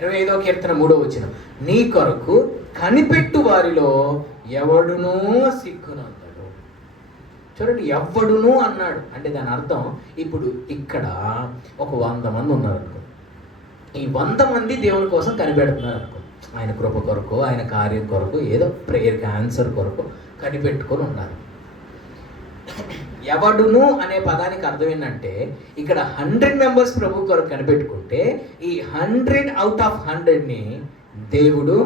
25వ కీర్తన 3వ వచనం, నీ కొరకు కనిపెట్టు వారిలో ఎవడునూ సిగ్గునందడు. చూడండి, ఎవడును అన్నాడు అంటే దాని అర్థం, ఇప్పుడు ఇక్కడ ఒక 100 మంది ఉన్నారు అనుకో, ఈ 100 మంది దేవుని కోసం కనిపెడుతున్నారు అనుకో, ఆయన కృప కొరకు, ఆయన కార్యం కొరకు, ఏదో ప్రేయర్కి ఆన్సర్ కొరకు కనిపెట్టుకొని ఉన్నారు. ఎవడును అనే పదానికి అర్థం ఏంటంటే, ఇక్కడ 100 మెంబర్స్ ప్రభు కొరకు కనిపెట్టుకుంటే ఈ 100 out of 100ని దేవుడు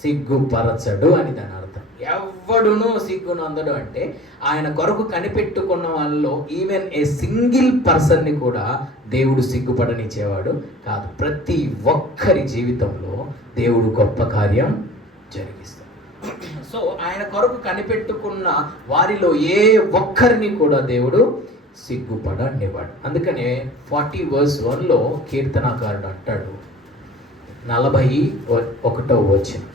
సిగ్గుపరచడు అని దాని అర్థం. ఎవడును సిగ్గునందడు అంటే ఆయన కొరకు కనిపెట్టుకున్న వాళ్ళలో ఈవెన్ ఏ సింగిల్ పర్సన్ని కూడా దేవుడు సిగ్గుపడనిచ్చేవాడు కాదు. ప్రతి ఒక్కరి జీవితంలో దేవుడు గొప్ప కార్యం జరిగిస్తాడు. సో ఆయన కొరకు కనిపెట్టుకున్న వారిలో ఏ ఒక్కరిని కూడా దేవుడు సిగ్గుపడనివ్వడు. అందుకనే 40:1లో కీర్తనాకారుడు అంటాడు, 41వ వచనం,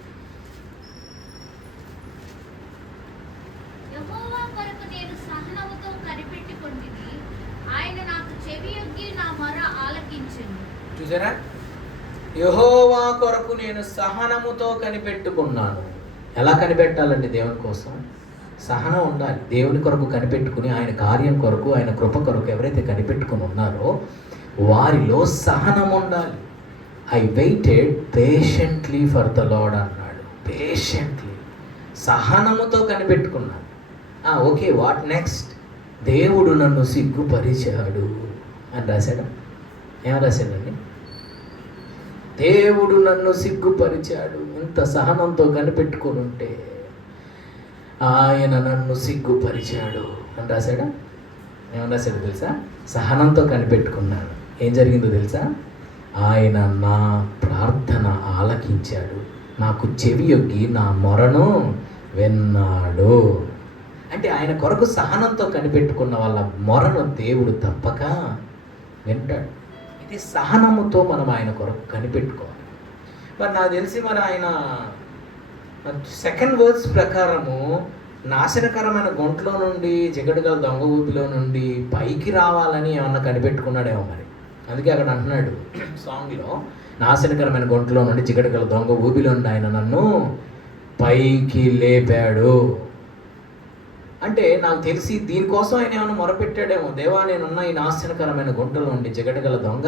యెహోవా కొరకు నేను సహనముతో కనిపెట్టుకొంటిని, ఆయన నాకు చెవియొగ్గి నా మొర ఆలకించెను. చూసారా? యెహోవా కొరకు నేను సహనముతో కనిపెట్టుకున్నాను. ఎలా కనిపెట్టాలండి దేవుని కోసం? సహనం ఉండాలి. దేవుని కొరకు కనిపెట్టుకుని ఆయన కార్యం కొరకు, ఆయన కృప కొరకు ఎవరైతే కనిపెట్టుకుని ఉన్నారో వారిలో సహనం ఉండాలి. I waited patiently for the lord అన్నాడు. పేషెంట్లీ, సహనముతో కనిపెట్టుకున్నాను. Okay, what next? దేవుడు నన్ను సిగ్గుపరిచాడు అని రాశాడు. ఏం రాశాడండి? దేవుడు నన్ను సిగ్గుపరిచాడు. ఇంత సహనంతో కనిపెట్టుకొని ఉంటే ఆయన నన్ను సిగ్గుపరిచాడు అని రాశాడా? ఏమని రాశాడు తెలుసా? సహనంతో కనిపెట్టుకున్నాడు. ఏం జరిగిందో తెలుసా? ఆయన నా ప్రార్థన ఆలకించాడు, నాకు చెవి యొగ్గి నా మొరను విన్నాడు. అంటే ఆయన కొరకు సహనంతో కనిపెట్టుకున్న వాళ్ళ మొరను దేవుడు తప్పక వింటాడు. ఇది సహనముతో మనం ఆయన కొరకు కనిపెట్టుకోవాలి. మరి నాకు తెలిసి మరి ఆయన సెకండ్ వర్డ్స్ ప్రకారము నాశనకరమైన గుంటలో నుండి, జిగటగల దొంగ ఊపిలో నుండి పైకి రావాలని ఏమన్నా కనిపెట్టుకున్నాడేమో మరి. అందుకే అక్కడ అంటున్నాడు సాంగ్లో, నాశనకరమైన గుంటలో నుండి, జిగటగల దొంగ ఊపిలో నుండి ఆయన నన్ను పైకి లేపాడు. అంటే నాకు తెలిసి దీనికోసం ఆయన ఏమైనా మొరపెట్టాడేమో. దేవా, నేనున్న ఈ నాశనకరమైన గుంటలో నుండి, జిగటగల దొంగ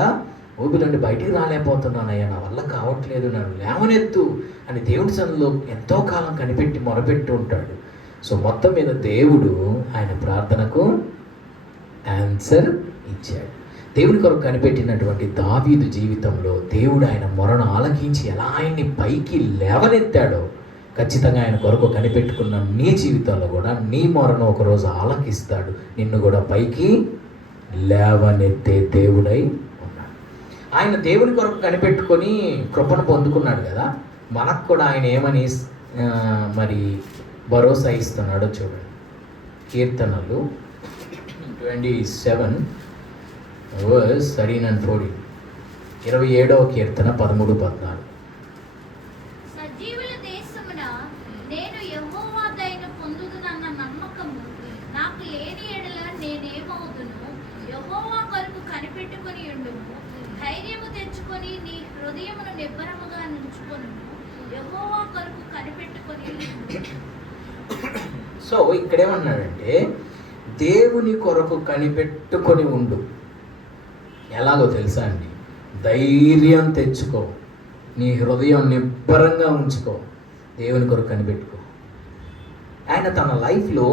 ఊబి నుండి బయటికి రాలేకపోతున్నానయ్యా, నా వల్ల కావట్లేదు, నన్ను లేవనెత్తు అని దేవుడి సన్నిధిలో ఎంతో కాలం కనిపెట్టి మొరపెట్టి ఉంటాడు. సో మొత్తం మీద దేవుడు ఆయన ప్రార్థనకు ఆన్సర్ ఇచ్చాడు. దేవుడి కొరకు కనిపెట్టినటువంటి దావీదు జీవితంలో దేవుడు ఆయన మొరను ఆలకించి ఎలా ఆయన్ని పైకి లేవనెత్తాడో, ఖచ్చితంగా ఆయన కొరకు కనిపెట్టుకున్న నీ జీవితంలో కూడా నీ మొరను ఒకరోజు ఆలకిస్తాడు. నిన్ను కూడా పైకి లేవనెత్తే దేవుడై ఉన్నాడు. ఆయన దేవుని కొరకు కనిపెట్టుకొని కృపను పొందుకున్నాడు కదా, మనకు కూడా ఆయన ఏమని మరి భరోసా ఇస్తున్నాడో చూడండి. కీర్తనలు 27 verse 13 and 14. 27వ కీర్తన 13-14. సజీవుల దేశమున నేను యెహోవా దయను పొందుదునన్న నమ్మకము నాకు లేని ఎడల నేనేమవుదును? యెహోవా కొరకు కనిపెట్టుకొని ఉండుము, ధైర్యము తెచ్చుకొని నీ హృదయమును నిబ్బరముగా నుంచుకొనుము, యెహోవా కొరకు కనిపెట్టుకొని ఉండుము. సో ఇక్కడేమన్నాడంటే, దేవుని కొరకు కనిపెట్టుకొని ఉండు. ఎలాగో తెలుసా అండి? ధైర్యం తెచ్చుకో, నీ హృదయం నిబ్బరంగా ఉంచుకో, దేవుని కొరకు కనిపెట్టుకో. ఆయన తన లైఫ్లో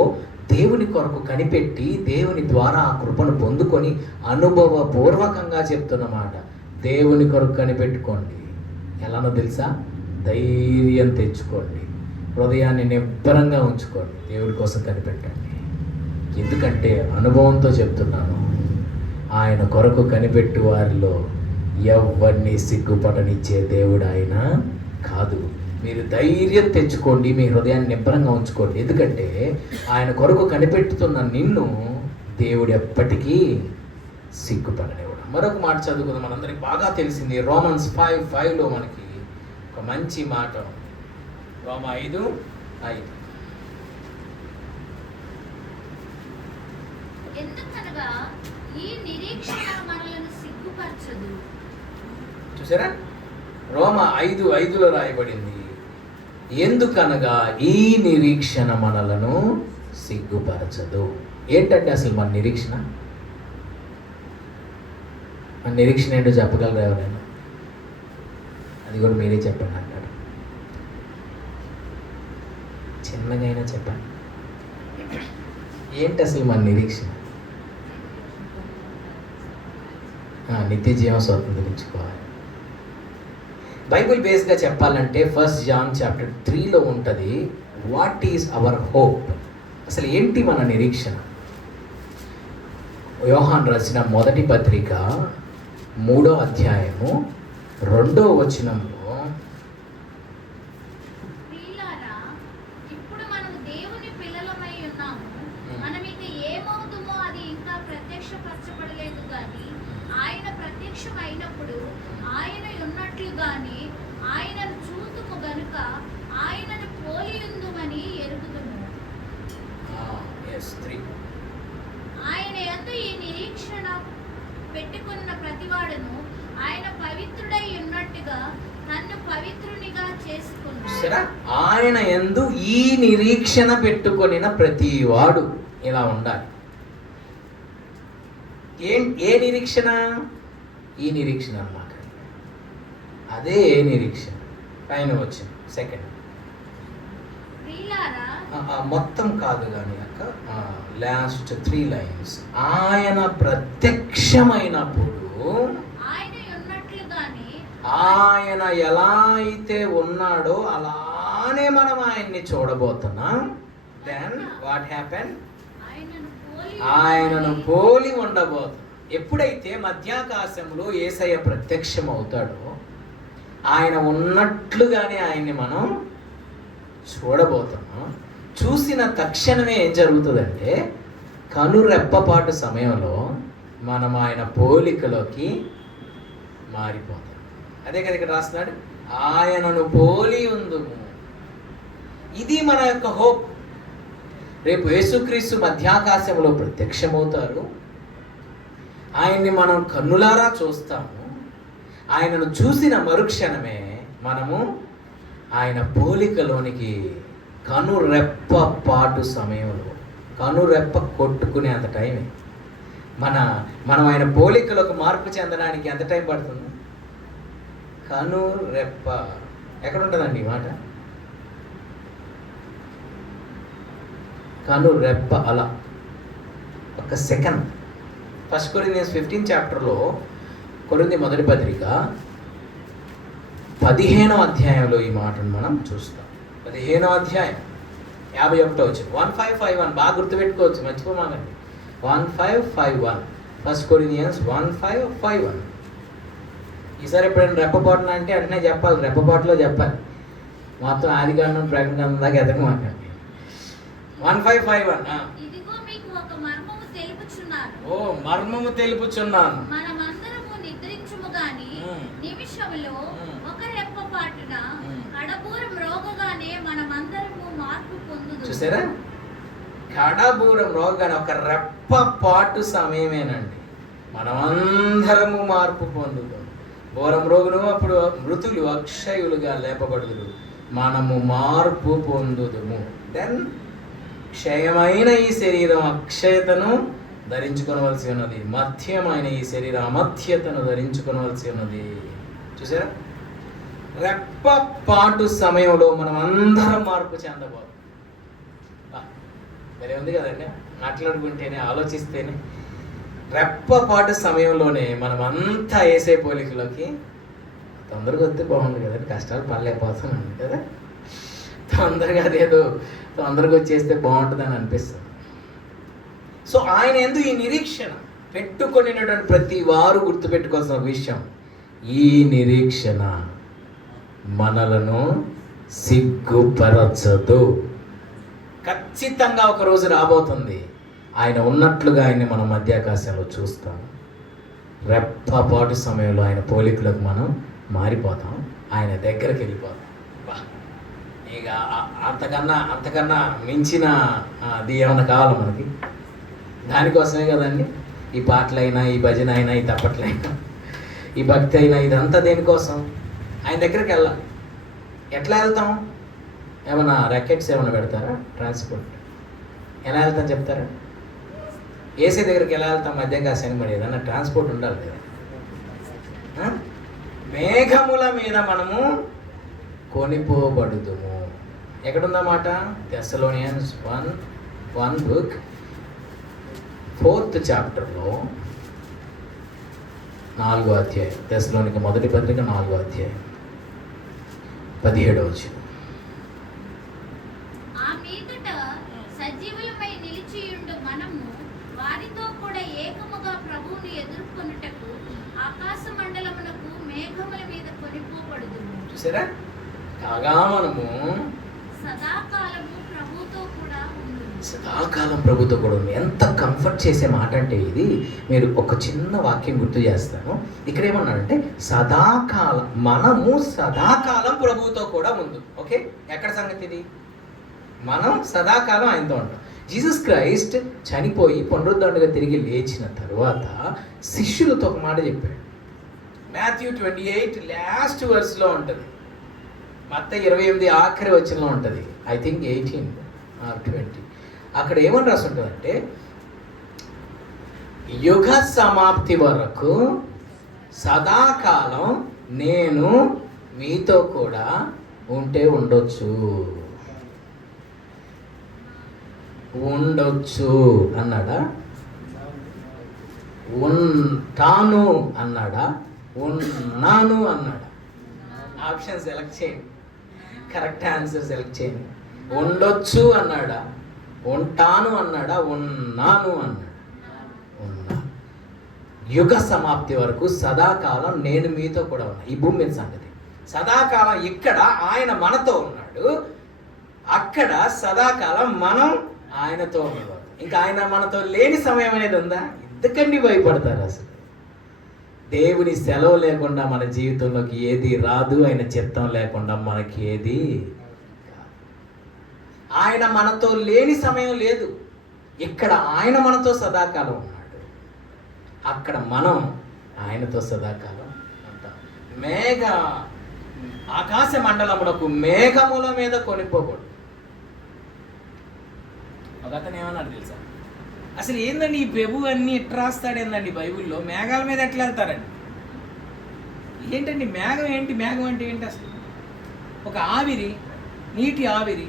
దేవుని కొరకు కనిపెట్టి దేవుని ద్వారా ఆ కృపను పొందుకొని అనుభవపూర్వకంగా చెప్తున్నమాట. దేవుని కొరకు కనిపెట్టుకోండి. ఎలానో తెలుసా? ధైర్యం తెచ్చుకోండి, హృదయాన్ని నిబ్బరంగా ఉంచుకోండి, దేవుడి కోసం కనిపెట్టండి. ఎందుకంటే అనుభవంతో చెప్తున్నాను, ఆయన కొరకు కనిపెట్టు వారిలో ఎవరిని సిగ్గుపడనిచ్చే దేవుడు ఆయన కాదు. మీరు ధైర్యం తెచ్చుకోండి, మీ హృదయాన్ని నిబ్బరంగా ఉంచుకోండి. ఎందుకంటే ఆయన కొరకు కనిపెట్టుతున్న నిన్ను దేవుడు ఎప్పటికీ సిగ్గుపడనివ్వడు. మరొక మాట చదువుకుందాం, మనందరికి బాగా తెలిసింది. రోమన్స్ 5:5లో మనకి ఒక మంచి మాట. రోమ 5:5. ఎందుకనగా ఈ నిరీక్షణ మనలను సిగ్గుపరచదు. చూసారా? రోమ 5:5లో రాయబడింది, ఎందుకనగా ఈ నిరీక్షణ మనలను సిగ్గుపరచదు. ఏంటంటే అసలు మన నిరీక్షణ? మన నిరీక్షణ ఏంటో చెప్పగలరా ఎవరైనా? అది కూడా మీరే చెప్పండి అంటారు. చిన్నగా అయినా చెప్పండి. ఏంటి అసలు మన నిరీక్షణ? నిత్య జీవం స్వతంత్రించుకోవాలి. బైబిల్ బేస్గా చెప్పాలంటే 1 John chapter 3లో ఉంటుంది, వాట్ ఈజ్ అవర్ హోప్. అసలు ఏంటి మన నిరీక్షణ? యోహాన్ రాసిన మొదటి పత్రిక 3వ అధ్యాయము 2వ వచనంలో, ప్రియులారా, ఇప్పుడు మనము దేవుని పిల్లలమై ఉన్నాము, మనం ఇక ఏమవుతామో అది ఇంకా ప్రత్యక్షపరచబడలేదు కానీ ఆయన ప్రత్యక్షమైనప్పుడు ఆయన ఉన్నట్లుగానే ఆయనను చూతుము గనుక ఆయనను పోలియుందుమని ఎరుగుదుము. ఆయన యందు ఈ నిరీక్షణ పెట్టుకున్న ప్రతివాడును ఆయన పవిత్రుడై ఉన్నట్టుగా రీతిగా నన్ను పవిత్రునిగా చేసుకున్నాడు. సరే, ఆయన యందు ఈ నిరీక్షణ పెట్టుకొనిన ప్రతి వాడు ఇలా ఉండాలి. ఏ నిరీక్షణ? ఈ నిరీక్షణ అన్నమాట. అదే ఏ నిరీక్షణ పైన వచ్చింది సెకండ్. ప్రియులారా, మొత్తం కాదు కానీ అక్క, లాస్ట్ 3 లైన్స్. ఆయన ప్రత్యక్షమైనప్పుడు ఆయన ఉన్నట్లుగానే ఆయన ఎలా అయితే ఉన్నాడో అలానే మనం ఆయన్ని చూడబోతున్నాం. Then what happen? ఆయనను పోలి ఉండబోతున్నాం. ఎప్పుడైతే మధ్యాకాశంలో యేసయ్య ప్రత్యక్షం అవుతాడో ఆయన ఉన్నట్లుగానే ఆయన్ని మనం చూడబోతున్నాం. చూసిన తక్షణమే ఏం జరుగుతుందంటే కనురెప్పపాటు సమయంలో మనం ఆయన పోలికలోకి మారిపోతాం. అదే కదా ఇక్కడ రాస్తున్నాడు, ఆయనను పోలి ఉందుము. ఇది మన యొక్క హోప్. రేపు యేసుక్రీస్తు మధ్యాకాశంలో ప్రత్యక్షమవుతారు. ఆయన్ని మనం కన్నులారా చూస్తాము. ఆయనను చూసిన మరుక్షణమే మనము ఆయన పోలికలోనికి కనురెప్ప పాటు సమయంలో, కనురెప్ప కొట్టుకునే అంత టైమే మనం ఆయన పోలికలకు మార్పు చెందడానికి ఎంత టైం పడుతుంది? కనురెప్ప. ఎక్కడ ఉంటుందండి ఈ మాట? కనురెప్ప అలా ఒక సెకండ్. 1 Corinthians 15 చాప్టర్లో, కొరింథీ మొదటి పత్రిక 15వ అధ్యాయంలో ఈ మాటను మనం చూస్తాం. 15వ అధ్యాయం 51వ వచనం. 1551 బాగా గుర్తుపెట్టుకోవచ్చు, మర్చిపోమాకండి. 1551 1 Corinthians 1551. ఈసారి ఎప్పుడైనా రెప్పపాటున అంటే వెంటనే చెప్పాలి, రెప్పపాటులో చెప్పాలి. మొత్తం ఆదికాండం ప్రకటన దాకా ఎదగమాకండి. 1551. ఇదిగో మీకు ఒక మర్మము తెలుపుచున్నాను. ఓ, మర్మము తెలుపుచున్నాను. మనమందరము నిద్రించుము గాని నిమిషములో ఒక రెప్పపాటున కడబూరం రోగగానే మనమందరము మార్పు పొందుదుము. చూసారా? కడబూరం రోగగానే ఒక రెప్పపాటు సమయమేనండి మనమందరము మార్పు పొందుతాం. బూరం రోగును అప్పుడు మృతులు అక్షయులుగా లేపబడుదురు, మనము మార్పు పొందుదుము. దెన్ క్షయమైన ఈ శరీరం అక్షయతను ధరించుకొనవలసి ఉన్నది, మధ్యమైన ఈ శరీరం అమధ్యతను ధరించుకొనవలసి ఉన్నది. చూసారా? రెప్పపాటు సమయంలో మనం అందరం మార్పు చెందబోదు. మరి ఉంది కదండి, మాట్లాడుకుంటేనే ఆలోచిస్తేనే రెప్పపాటు సమయంలోనే మనం అంతా వేసే పోలికలోకి తొందరగా వస్తే బాగుంది కదండి. కష్టాలు పడలేకపోతున్నాను కదా, తొందరగా అదేదో తొందరగా వచ్చేస్తే బాగుంటుందని అనిపిస్తుంది. సో ఆయన ఎందుకు ఈ నిరీక్షణ పెట్టుకొనినటువంటి ప్రతి వారు గుర్తుపెట్టుకోవాల్సిన విషయం, ఈ నిరీక్షణ మనలను సిగ్గుపరచదు. ఖచ్చితంగా ఒక రోజు రాబోతుంది, ఆయన ఉన్నట్లుగా ఆయన్ని మనం మధ్యాకాశంలో చూస్తాం. రెప్పపాటు సమయంలో ఆయన పోలికలకు మనం మారిపోతాం, ఆయన దగ్గరికి వెళ్ళిపోతాం. ఇక అంతకన్నా మించిన అది ఏమైనా కావాలి మనకి? దానికోసమే కదండి ఈ పాటలైనా, ఈ భజన అయినా, ఈ తప్పట్లైనా, ఈ భక్తి అయినా, ఇదంతా దేనికోసం? ఆయన దగ్గరికి వెళ్ళాలి. ఎట్లా వెళ్తాం? ఏమైనా ర్యాకెట్స్ ఏమైనా పెడతారా? ట్రాన్స్పోర్ట్ ఎలా వెళ్తాం చెప్తారా? ఏసీ దగ్గరికి ఎలా వెళ్తాం మధ్యాకాశానికి? మరి ఏదన్నా ట్రాన్స్పోర్ట్ ఉండాలి కదా. మేఘముల మీద మనము కొనిపోబడుదుము. ఎక్కడుందన్నమాట? థెస్సలోనియన్స్ 1 బుక్ 4th చాప్టర్లో 4వ అధ్యాయం. థెస్సలోనిక మొదటి పత్రిక 4వ అధ్యాయం 17వ వచనం. ఆ మీదట సజీవులపై నిలిచియుండు మనము వారితో కూడా ఏకముగా ప్రభువుని ఎదుర్కొనుటకు ఆకాశ మండలమునకు మేఘముల మీద కొనిపోబడుదుము. చూసారా? కాగా మనము సదాకాలము ప్రభువుతో కూడా ఉండుము. సదాకాలం ప్రభుతో కూడా ఉంది. ఎంత కంఫర్ట్ చేసే మాట అంటే ఇది. మీరు ఒక చిన్న వాక్యం గుర్తు చేస్తాను. ఇక్కడ ఏమన్నాడంటే మనము సదాకాలం ప్రభువుతో కూడా ఉంది. ఓకే, ఎక్కడ సంగతి ఇది? మనం సదాకాలం ఆయనతో ఉంటాం. జీసస్ క్రైస్ట్ చనిపోయి పునరుద్ధరణగా తిరిగి లేచిన తర్వాత శిష్యులతో ఒక మాట చెప్పాడు. మాథ్యూ 28 లాస్ట్ వర్స్లో ఉంటుంది, మత్తయి 28 ఆఖరి వచనంలో ఉంటుంది, ఐ థింక్ 18 or 20. అక్కడ ఏమని రాసి ఉంటుందంటే, యుగ సమాప్తి వరకు సదాకాలం నేను మీతో కూడా ఉండొచ్చు అన్నాడా, ఉంటాను అన్నాడా, ఉన్నాను అన్నాడా? ఆప్షన్ సెలెక్ట్ చేయండి, కరెక్ట్ ఆన్సర్ సెలెక్ట్ చేయండి. ఉండొచ్చు అన్నాడా, ఉంటాను అన్నాడా, ఉన్నాను అన్నాడా? ఉన్నా. యుగ సమాప్తి వరకు సదాకాలం నేను మీతో కూడా ఉన్నా. ఈ భూమి మీద సంగతి సదాకాలం ఇక్కడ ఆయన మనతో ఉన్నాడు, అక్కడ సదాకాలం మనం ఆయనతో ఉన్నాడు. ఇంకా ఆయన మనతో లేని సమయం అనేది ఉందా? ఎందుకండి భయపడతారు? అసలు దేవుని సెలవు లేకుండా మన జీవితంలోకి ఏది రాదు, ఆయన చిత్తం లేకుండా మనకి ఏది కాదు. ఆయన మనతో లేని సమయం లేదు. ఇక్కడ ఆయన మనతో సదాకాలం ఉన్నాడు, అక్కడ మనం ఆయనతో సదాకాలం ఉంటాం. ఆకాశ మండలమునకు మేఘముల మీద కొనిపోబడు. ఒకతను ఏమన్నాడు తెలుసా, అసలు ఏందండి ఈ ప్రభు అన్ని ఎట్లా రాస్తాడేందండి బైబిల్లో, మేఘాల మీద ఎట్లా వెళ్తారండి? ఏంటండి మేఘం ఏంటి, మేఘం అంటే ఏంటి? అసలు ఒక ఆవిరి, నీటి ఆవిరి,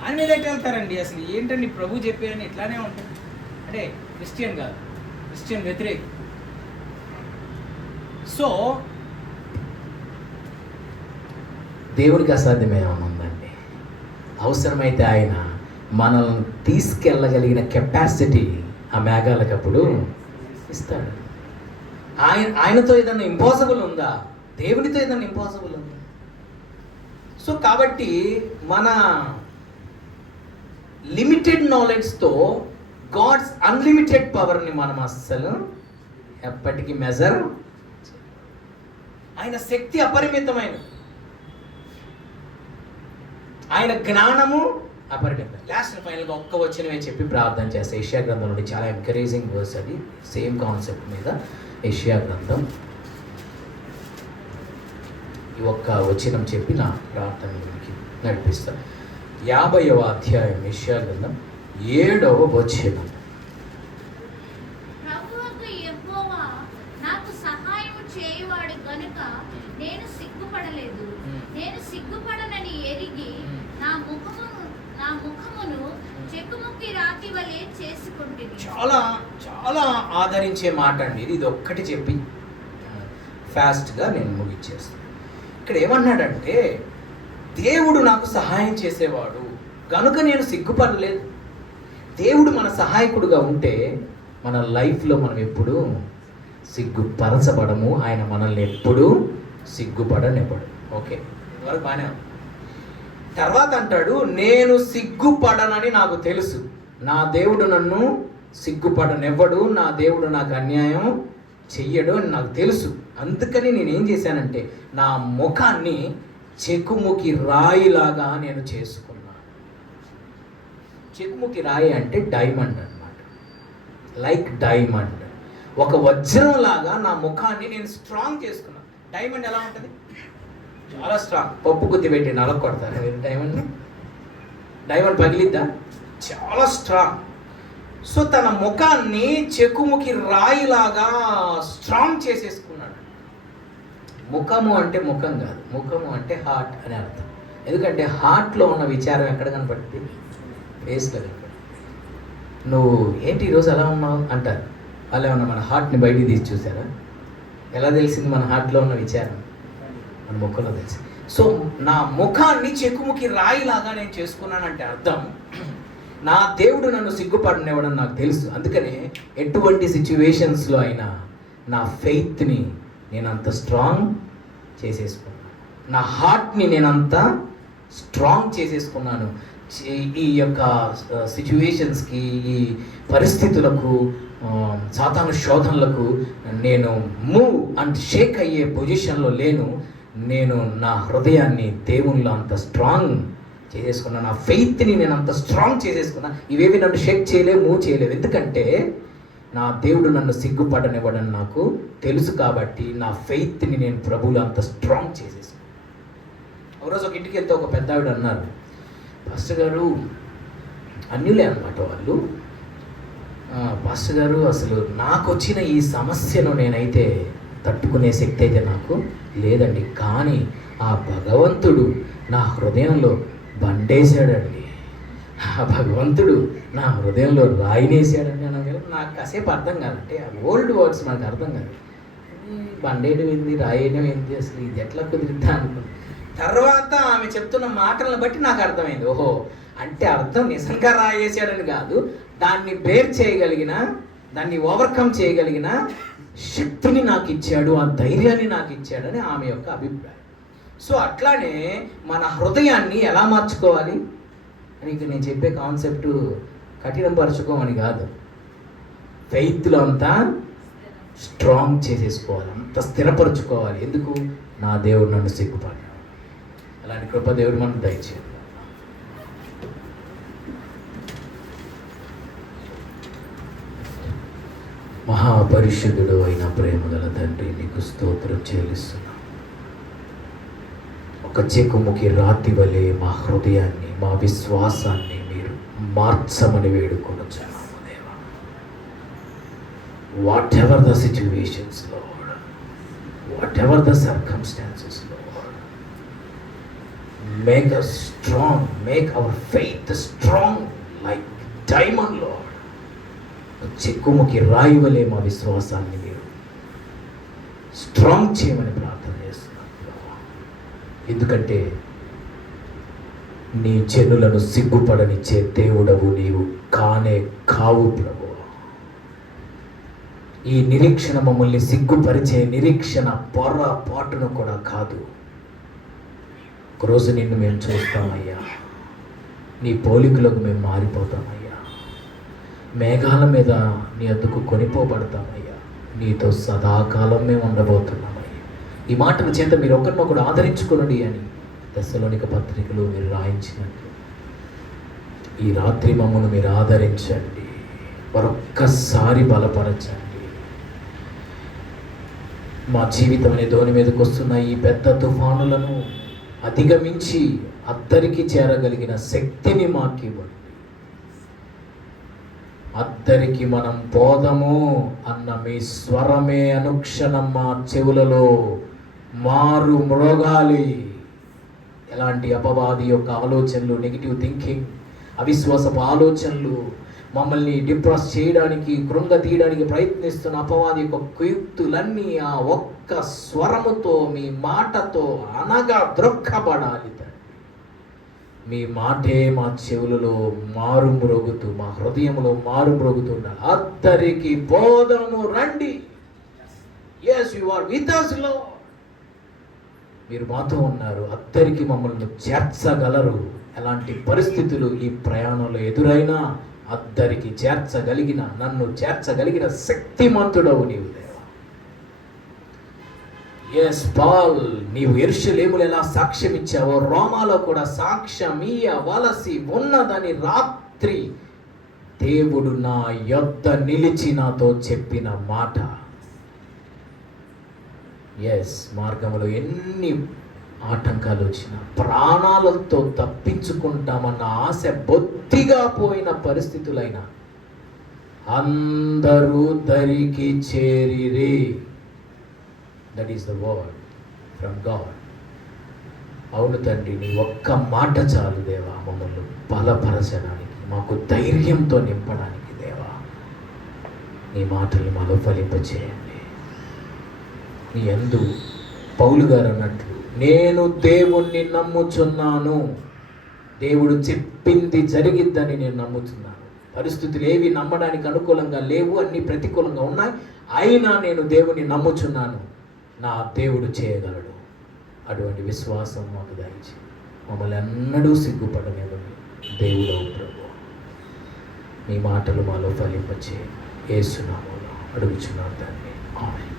దాని మీద ఎట్లా వెళ్తారండి? అసలు ఏంటండి ప్రభు చెప్పేదని ఇట్లానే ఉంటుంది. అంటే క్రిస్టియన్ కాదు, క్రిస్టియన్ వ్యతిరేక. సో దేవుడికి అసాధ్యమేమన్నా ఉందండి? అవసరమైతే ఆయన మనల్ని తీసుకెళ్ళగలిగిన కెపాసిటీ ఆ మేఘాలకు అప్పుడు ఇస్తాడు. ఆయనతో ఏదన్నా ఇంపాసిబుల్ ఉందా? దేవునితో ఏదన్నా ఇంపాసిబుల్ ఉందా? సో కాబట్టి మన లిమిటెడ్ నాలెడ్జ్తో గాడ్స్ అన్లిమిటెడ్ పవర్ని మనం అస్సలు ఎప్పటికీ మెజర్. ఆయన శక్తి అపరిమితమైన, ఆయన జ్ఞానము అపరిమితం. లాస్ట్ ఫైనల్గా ఒక్క వచనమే చెప్పి ప్రార్థన చేస్తే, యెషయా గ్రంథం నుండి చాలా ఎంకరేజింగ్ వర్స్ అది, సేమ్ కాన్సెప్ట్ మీద. యెషయా గ్రంథం ఈ ఒక్క వచనం చెప్పి నా ప్రార్థనకి నడిపిస్తాను. 50వ అధ్యాయం యెషయా గ్రంథం 7వ వచనం. ప్రభువకు యెహోవా నాకు సహాయము చేయువాడు గనుక నేను సిగ్గుపడలేదు. నేను సిగ్గుపడనని ఎరిగి నా ముఖమును చెక్కుముక్కి రాతి వలె చేసుకుంటుంది. చాలా చాలా ఆదరించే మాట అండి ఇది. ఒక్కటి చెప్పి ఫాస్ట్గా నేను ముగిచ్చేస్తాను. ఇక్కడ ఏమన్నాడంటే, దేవుడు నాకు సహాయం చేసేవాడు కనుక నేను సిగ్గుపడలేదు. దేవుడు మన సహాయకుడుగా ఉంటే మన లైఫ్లో మనం ఎప్పుడూ సిగ్గుపరచబడము. ఆయన మనల్ని ఎప్పుడూ సిగ్గుపడనివ్వడు. ఓకే, ఇవరకు బాగానే ఉంది. తర్వాత అంటాడు, నేను సిగ్గుపడనని నాకు తెలుసు. నా దేవుడు నన్ను సిగ్గుపడనివ్వడు, నా దేవుడు నాకు అన్యాయం చెయ్యడు అని నాకు తెలుసు. అందుకని నేనేం చేశానంటే, నా ముఖాన్ని చెకుముకి రాయిలాగా నేను చేసుకున్నాను. చెకుముకి రాయి అంటే డైమండ్ అన్నమాట, లైక్ డైమండ్. ఒక వజ్రంలాగా నా ముఖాన్ని నేను స్ట్రాంగ్ చేసుకున్నాను. డైమండ్ ఎలా ఉంటుంది? చాలా స్ట్రాంగ్. పప్పు గుత్తి పెట్టి నలక కొడతారు మీరు డైమండ్ని. డైమండ్ పగిలిద్దా? చాలా స్ట్రాంగ్. సో తన ముఖాన్ని చెకుముకి రాయిలాగా స్ట్రాంగ్ చేసేసుకున్నాడు. ముఖము అంటే ముఖం కాదు, ముఖము అంటే హార్ట్ అని అర్థం. ఎందుకంటే హార్ట్లో ఉన్న విచారం ఎక్కడ కనపడుతుంది? ఫేస్లో కనపడుతుంది. నువ్వు ఏంటి ఈరోజు ఎలా ఉన్నావు అంటారు. వాళ్ళు ఏమన్నా మన హార్ట్ని బయటికి తీసి చూసారా? ఎలా తెలిసింది మన హార్ట్లో ఉన్న విచారం? మన ముఖంలో తెలిసింది. సో నా ముఖాన్ని చెకుముకి రాయిలాగా నేను చేసుకున్నానంటే అర్థం, నా దేవుడు నన్ను సిగ్గుపడనివ్వడం నాకు తెలుసు. అందుకనే ఎటువంటి సిచ్యువేషన్స్లో అయినా నా ఫెయిత్ని నేను అంత స్ట్రాంగ్ చేసేసుకున్నాను. నా హార్ట్ని నేను అంత స్ట్రాంగ్ చేసేసుకున్నాను. ఈ యొక్క సిచ్యువేషన్స్కి, ఈ పరిస్థితులకు, సాతాను శోధనలకు నేను మూవ్ అండ్ షేక్ అయ్యే పొజిషన్లో లేను. నేను నా హృదయాన్ని దేవునిలో అంత స్ట్రాంగ్ చేసేసుకున్నా, నా ఫెయిత్ని నేను అంత స్ట్రాంగ్ చేసేసుకున్నా. ఇవేవి నన్ను షేక్ చేయలేవు, మూవ్ చేయలేవు. ఎందుకంటే నా దేవుడు నన్ను సిగ్గుపడనివ్వడని నాకు తెలుసు కాబట్టి నా ఫెయిత్ని నేను ప్రభువులో అంత స్ట్రాంగ్ చేసేసాను. ఒకరోజు ఒక ఇంటికి వెళ్తే ఒక పెద్ద ఆవిడ అన్నారు, పాస్టర్ గారు, అన్యులే అన్నమాట వాళ్ళు, పాస్టర్ గారు అసలు నాకు వచ్చిన ఈ సమస్యను నేనైతే తట్టుకునే శక్తి అయితే నాకు లేదండి, కానీ ఆ భగవంతుడు నా హృదయంలో బండేశాడండి, ఆ భగవంతుడు నా హృదయంలో రాయినేసాడండి అనగా నాకు కాసేపు అర్థం కాదంటే ఆ ఓల్డ్ వర్డ్స్ నాకు అర్థం కాదు. బండేయడం ఏంది, రాయడం ఏంది, అసలు ఇది ఎట్లా కుదిరిద్దా అనుకున్నాను. తర్వాత ఆమె చెప్తున్న మాటలను బట్టి నాకు అర్థమైంది, ఓహో అంటే అర్థం నిజంగా రాయేసాడని కాదు, దాన్ని బేర్ చేయగలిగిన, దాన్ని ఓవర్కమ్ చేయగలిగిన శక్తిని నాకు ఇచ్చాడు, ఆ ధైర్యాన్ని నాకు ఇచ్చాడని ఆమె యొక్క అభిప్రాయం. సో అట్లానే మన హృదయాన్ని ఎలా మార్చుకోవాలి అని ఇక నేను చెప్పే కాన్సెప్ట్ కఠినం పరచుకోమని కాదు, ఫెయిత్లో అంతా స్ట్రాంగ్ చేసేసుకోవాలి, అంత స్థిరపరచుకోవాలి. ఎందుకు? నా దేవుడు నన్ను సిగ్గుపడ్డాడు. అలాంటి కృప దేవుడు మనకు దయచేయాలి. మహాపరిశుద్ధుడు అయిన ప్రేమగల తండ్రి, నీకు స్తోత్రం చెల్లిస్తున్నాం. ఒక చెక్కుముకి రాతి వలె మా హృదయాన్ని, మా విశ్వాసాన్ని మీరు మార్చమని వేడుకొనుచున్నాము దేవా. What ever the situations lord, what ever the circumstances lord, make us strong, make our faith strong like diamond Lord. చెక్కుముకి రాయి వలె మా విశ్వాసాన్ని మీరు స్ట్రాంగ్ చేయమని ప్రార్థన చేస్తున్నాను. ఎందుకంటే నీ జనులను సిగ్గుపడనిచ్చే దేవుడవు నీవు కానే కావు ప్రభు. ఈ నిరీక్షణ మమ్మల్ని సిగ్గుపరిచే నిరీక్షణ పొరపాటును కూడా కాదు. ఒకరోజు నిన్ను మేము చూస్తామయ్యా, నీ పోలికలకు మేము మారిపోతామయ్యా, మేఘాల మీద నీ అద్దకు కొనిపోబడతామయ్యా, నీతో సదాకాలం మేము ఉండబోతున్నామయ్యా. ఈ మాటల చేత మీరు ఒకరినొకరు ఆదరించుకునండి అని దశలోనిక పత్రికలు మీరు రాయించినట్టు ఈ రాత్రి మమ్మల్ని మీరు ఆదరించండి, మరొక్కసారి బలపరచండి. మా జీవితం అనే దోణి మీదకి వస్తున్న ఈ పెద్ద తుఫానులను అధిగమించి అద్దరికి చేరగలిగిన శక్తిని మాకు ఇవ్వండి. అద్దరికి మనం పోదము అన్న మీ స్వరమే అనుక్షణం మా చెవులలో మారు మ్రోగాలి. ఎలాంటి అపవాది యొక్క ఆలోచనలు, నెగిటివ్ థింకింగ్, అవిశ్వాసపు ఆలోచనలు, మమ్మల్ని డిప్రెస్ చేయడానికి, కృంగ తీయడానికి ప్రయత్నిస్తున్న అపవాది యొక్క కుయుక్తులన్నీ ఆ ఒక్క స్వరముతో, మీ మాటతో అనగా ద్రొక్కబడాలి. మీ మాటే మా చెవులలో మారు మ్రోగుతూ, మా హృదయంలో మారు మ్రోగుతూ ఉండాలి. అద్దరికి పోదము రండి. yes you are with us Lord. మీరు మాతో ఉన్నారు, అద్దరికి మమ్మల్ని చేర్చగలరు. ఎలాంటి పరిస్థితులు ఈ ప్రయాణంలో ఎదురైనా అద్దరికి చేర్చగలిగిన, నన్ను చేర్చగలిగిన శక్తిమంతుడవు నీవు దేవా. ఎస్ పాల్, నీవు యెరూషలేములో ఎలా సాక్ష్యం ఇచ్చావో రోమాలో కూడా సాక్ష్యం ఇయ్యవలసి ఉన్నదని రాత్రి దేవుడు నా యొద్ద నిలిచి నాతో చెప్పిన మాట. ఎస్, మార్గంలో ఎన్ని ఆటంకాలు వచ్చినా ప్రాణాలతో తప్పించుకుంటామన్న ఆశ బొత్తిగా పోయిన పరిస్థితులైనా అందరూ దరికి చేరిరి. That is the word from God. అవును తండ్రి, నీ ఒక్క మాట చాలు దేవా మమ్మల్ని బలపరచడానికి, మాకు ధైర్యంతో నింపడానికి దేవా. నీ మాటలు మాలో ఫలింపచేయండి. నీ యందు పౌలు గారు అన్నట్లు, నేను దేవుణ్ణి నమ్ముచున్నాను, దేవుడు చెప్పింది జరిగిద్దని నేను నమ్ముతున్నాను. పరిస్థితులు ఏవి నమ్మడానికి అనుకూలంగా లేవు, అన్ని ప్రతికూలంగా ఉన్నాయి, అయినా నేను దేవుణ్ణి నమ్ముచున్నాను, నా దేవుడు చేయగలడు. అటువంటి విశ్వాసం మాకు దయచి మమ్మల్ని ఎన్నడూ సిగ్గుపడనివ్వండి దేవుడవు ప్రభు. మీ మాటలు మాలో ఫలింపచేయండి. యేసు నామములో అడుగుచున్నాను తండ్రి, ఆమేన్.